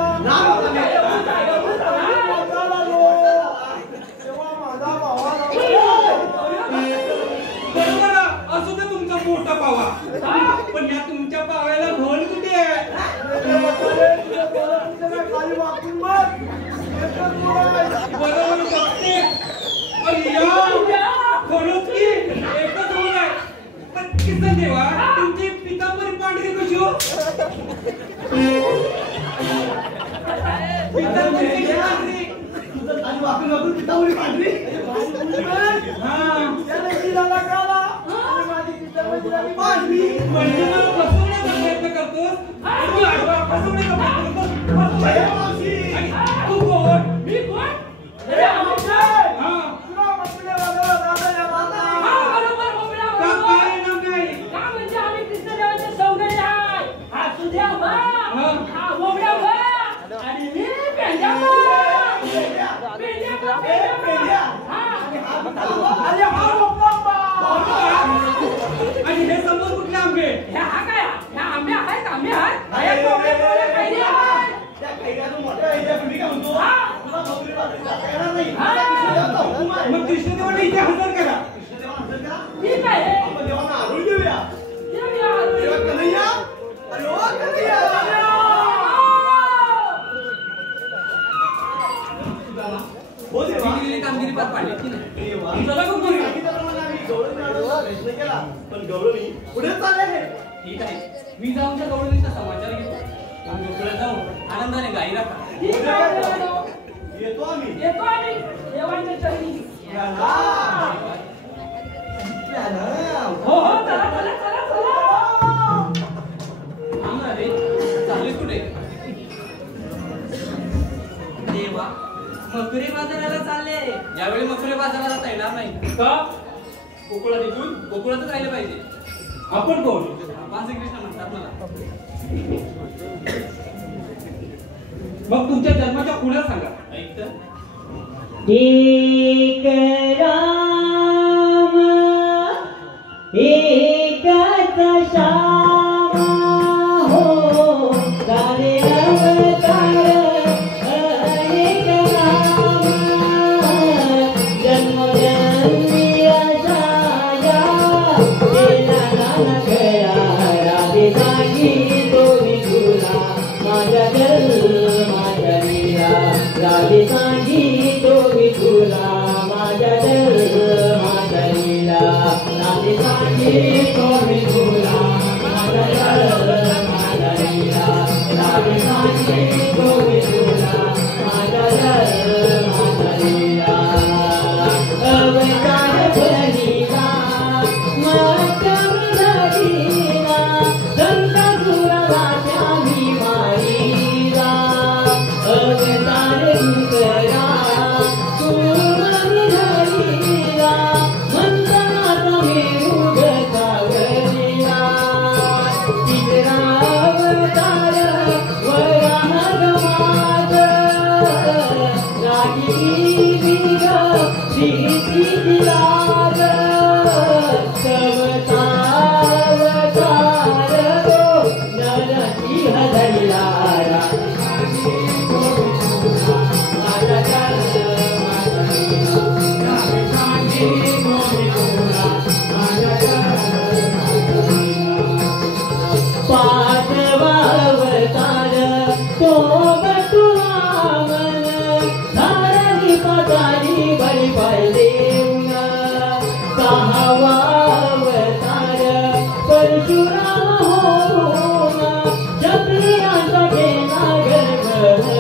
वाताला लो. तेव्हा माझा भावाला बरोबर असू दे तुमचा मोठा पावा, पण या तुमच्या पाव्याला घोल कुठे आहे? मेले वाताले, तुझ्या पोरांचं काय खाली वापरून बघ. एकच पोर आहे. बरोबर बघते. अय्या, खरंच की एकच होऊन आहे. पण किसन देवा, तुमची पितांबरी पांढरी कशी हो? पितांबरी कशी पांढरी? तुझं खाली वाकून वाकून पितावरी पांढरी. हा, त्याने जिराला काला. आणि माझी पितांबरी झाली पांढरी. म्हणजे मला फसवण्याचा प्रयत्न करतोस? तू आडवा फसवण्याचा प्रयत्न करतोस? आणि तू कोण? मी कोण? हे आमचे. हा, तुला म्हटले वाजवला दादा या दादा. हा, बरोबर, बोबडा, का बरोबर. काय नाव नाही? का म्हणजे आम्ही कृष्णदेवाचे सौंदर्य आहे. हा सुद्या बा. हा बोबडा बा. आणि मी पेंड्या बा. पेंड्या बा, पेंड्या बा. हा. अरे हा बोलता आणि हे समोर कुठले आंबे? ह्या हा काय? ह्या आंब्या आहेत, आंब्या आहेत. ह्या बोबड्या, बोबड्या कैरी आहेत. त्या कैऱ्याचं मोठं आहे, त्या तुम्ही काय म्हणतो? हा. तुला नोकरी लागता येणार नाही. हा. तुला कृष्णदेवाचा हुकूम आहे. मग कृष्णदेवाने इथे हजर करा. कृष्णदेवा हजर करा. ठीक आहे. आपण देवांना आरोळी देऊया. येऊया. देवा कन्हैया, अरे ओ कन्हैया. हो देवा. दिलेली कामगिरी पार पाडली की नाही? देवा. चला मग घरी. सांगितल्याप्रमाणे आम्ही गौरवणी आणण्याचा प्रयत्न केला, पण गौरवणी पुढे चालले आहे. ठीक आहे, मी जाऊन त्या गवळणीचा समाचार घेतो. आणि दुसऱ्या जाऊन आनंदाने गाई राखा. ठीक आहे, देवानो. येतो आम्ही. येतो आम्ही देवांच्या चरणी. हो हो, चला चला चला चला. थांब ना रे, चाललेस कुठे? देवा, मथुरे बाजाराला चालले. यावेळी मथुरे बाजाराला जाता येणार नाही. का? गोकुळात इथून गोकुळातच राहिले पाहिजे. आपण कोण? भगवान श्रीकृष्ण म्हणतात मला. मग तुमच्या जन्माच्या पुढे सांगा. ऐक तर, एक राम एकच श्याम हो झाले अवतार अनेक राम जन्मजन्मी असाया केला नाना खरा राधे सांगी तो विठुला माझ्या जन्माच्या लीला राधे सांगी तो विठुला माझ्या जन्माच्या लीला राधे सांगी तो विठुला माझ्या जन्माच्या लीला राधे सांगी तो विठुला माझ्या जन्माच्या लीला अवतार बनिला मातम धरिला संत गुरवाच्या मी मारिला अवतार करा तुमनी धरिला मंत्रात मी उगता घरिला तिसरा अवतार वराहगमात रागी बिग प्रीती दिलाग पाठवावतार तो बटुआमन धारणी पदारी बळी पाहिले सहावावतार परशुराम होऊन क्षत्रियांचा केला गर्भधारण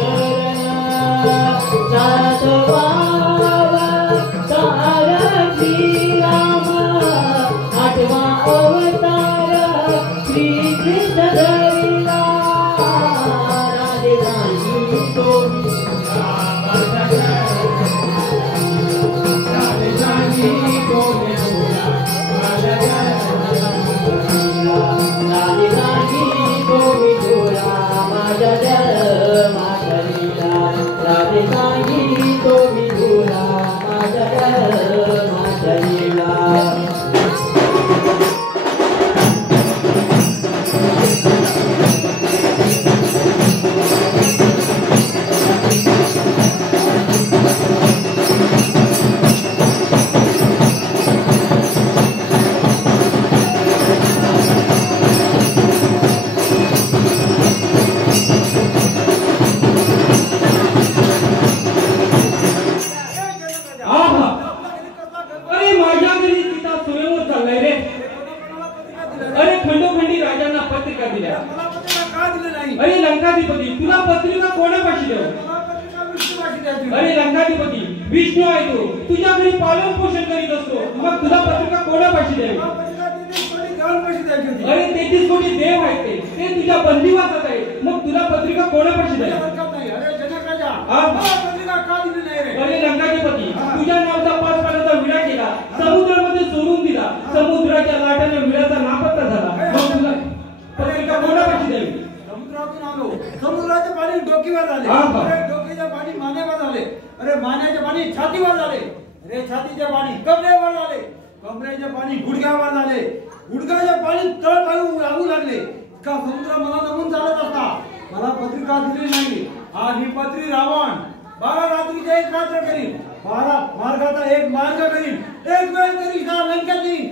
सातवावतार श्रीराम आठवा अवतार श्रीकृष्ण धरिला राधे सांगी तो राधे सांगी तो राधे सांगी तो विठुला माझ्या जन्माच्या लीला राधे सांगी तो विठुला माझ्या जन्माच्या लीला अरे लंकाधिपती तुला पत्रिका कोणापाशी देऊ? अरे लंकाधिपती विष्णू आहे तो तुझ्या घरी पालन पोषण करीत असतो मग तुला पत्रिका कोणापाशी द्यावी? अरे 33 कोटी देव आहेत ते तुझ्या बंदिवासात आहे मग तुला पत्रिका कोणापाशी द्यावी? अरे लंकाधिपती तुझ्या नावाचा 5 पाण्याचा विडा केला समुद्रामध्ये सोडून दिला समुद्राच्या लाटाने विड्याचा नापत्ता झाला मग तुला पत्रिका कोणापाशी द्यावी? समुद्रातून आलो समुद्राचे पाणी डोकीवर झाले अरे डोकीचे पाणी मानेवर झाले अरे मानेचे पाणी छातीवर झाले अरे छातीचे पाणी कमरेवर झाले कमरेचे पाणी गुडघ्यावर झाले गुडघ्याचे पाणी तळपायू लागू लागले का समुद्र मला नमून चालत असता मला पत्रिका दिली नाही हा निपत्री रावण 12 रात्रीचे 1 रात्र करील 12 मार्गाचा 1 मार्ग करील एक वेळ तरी लंकेत येईल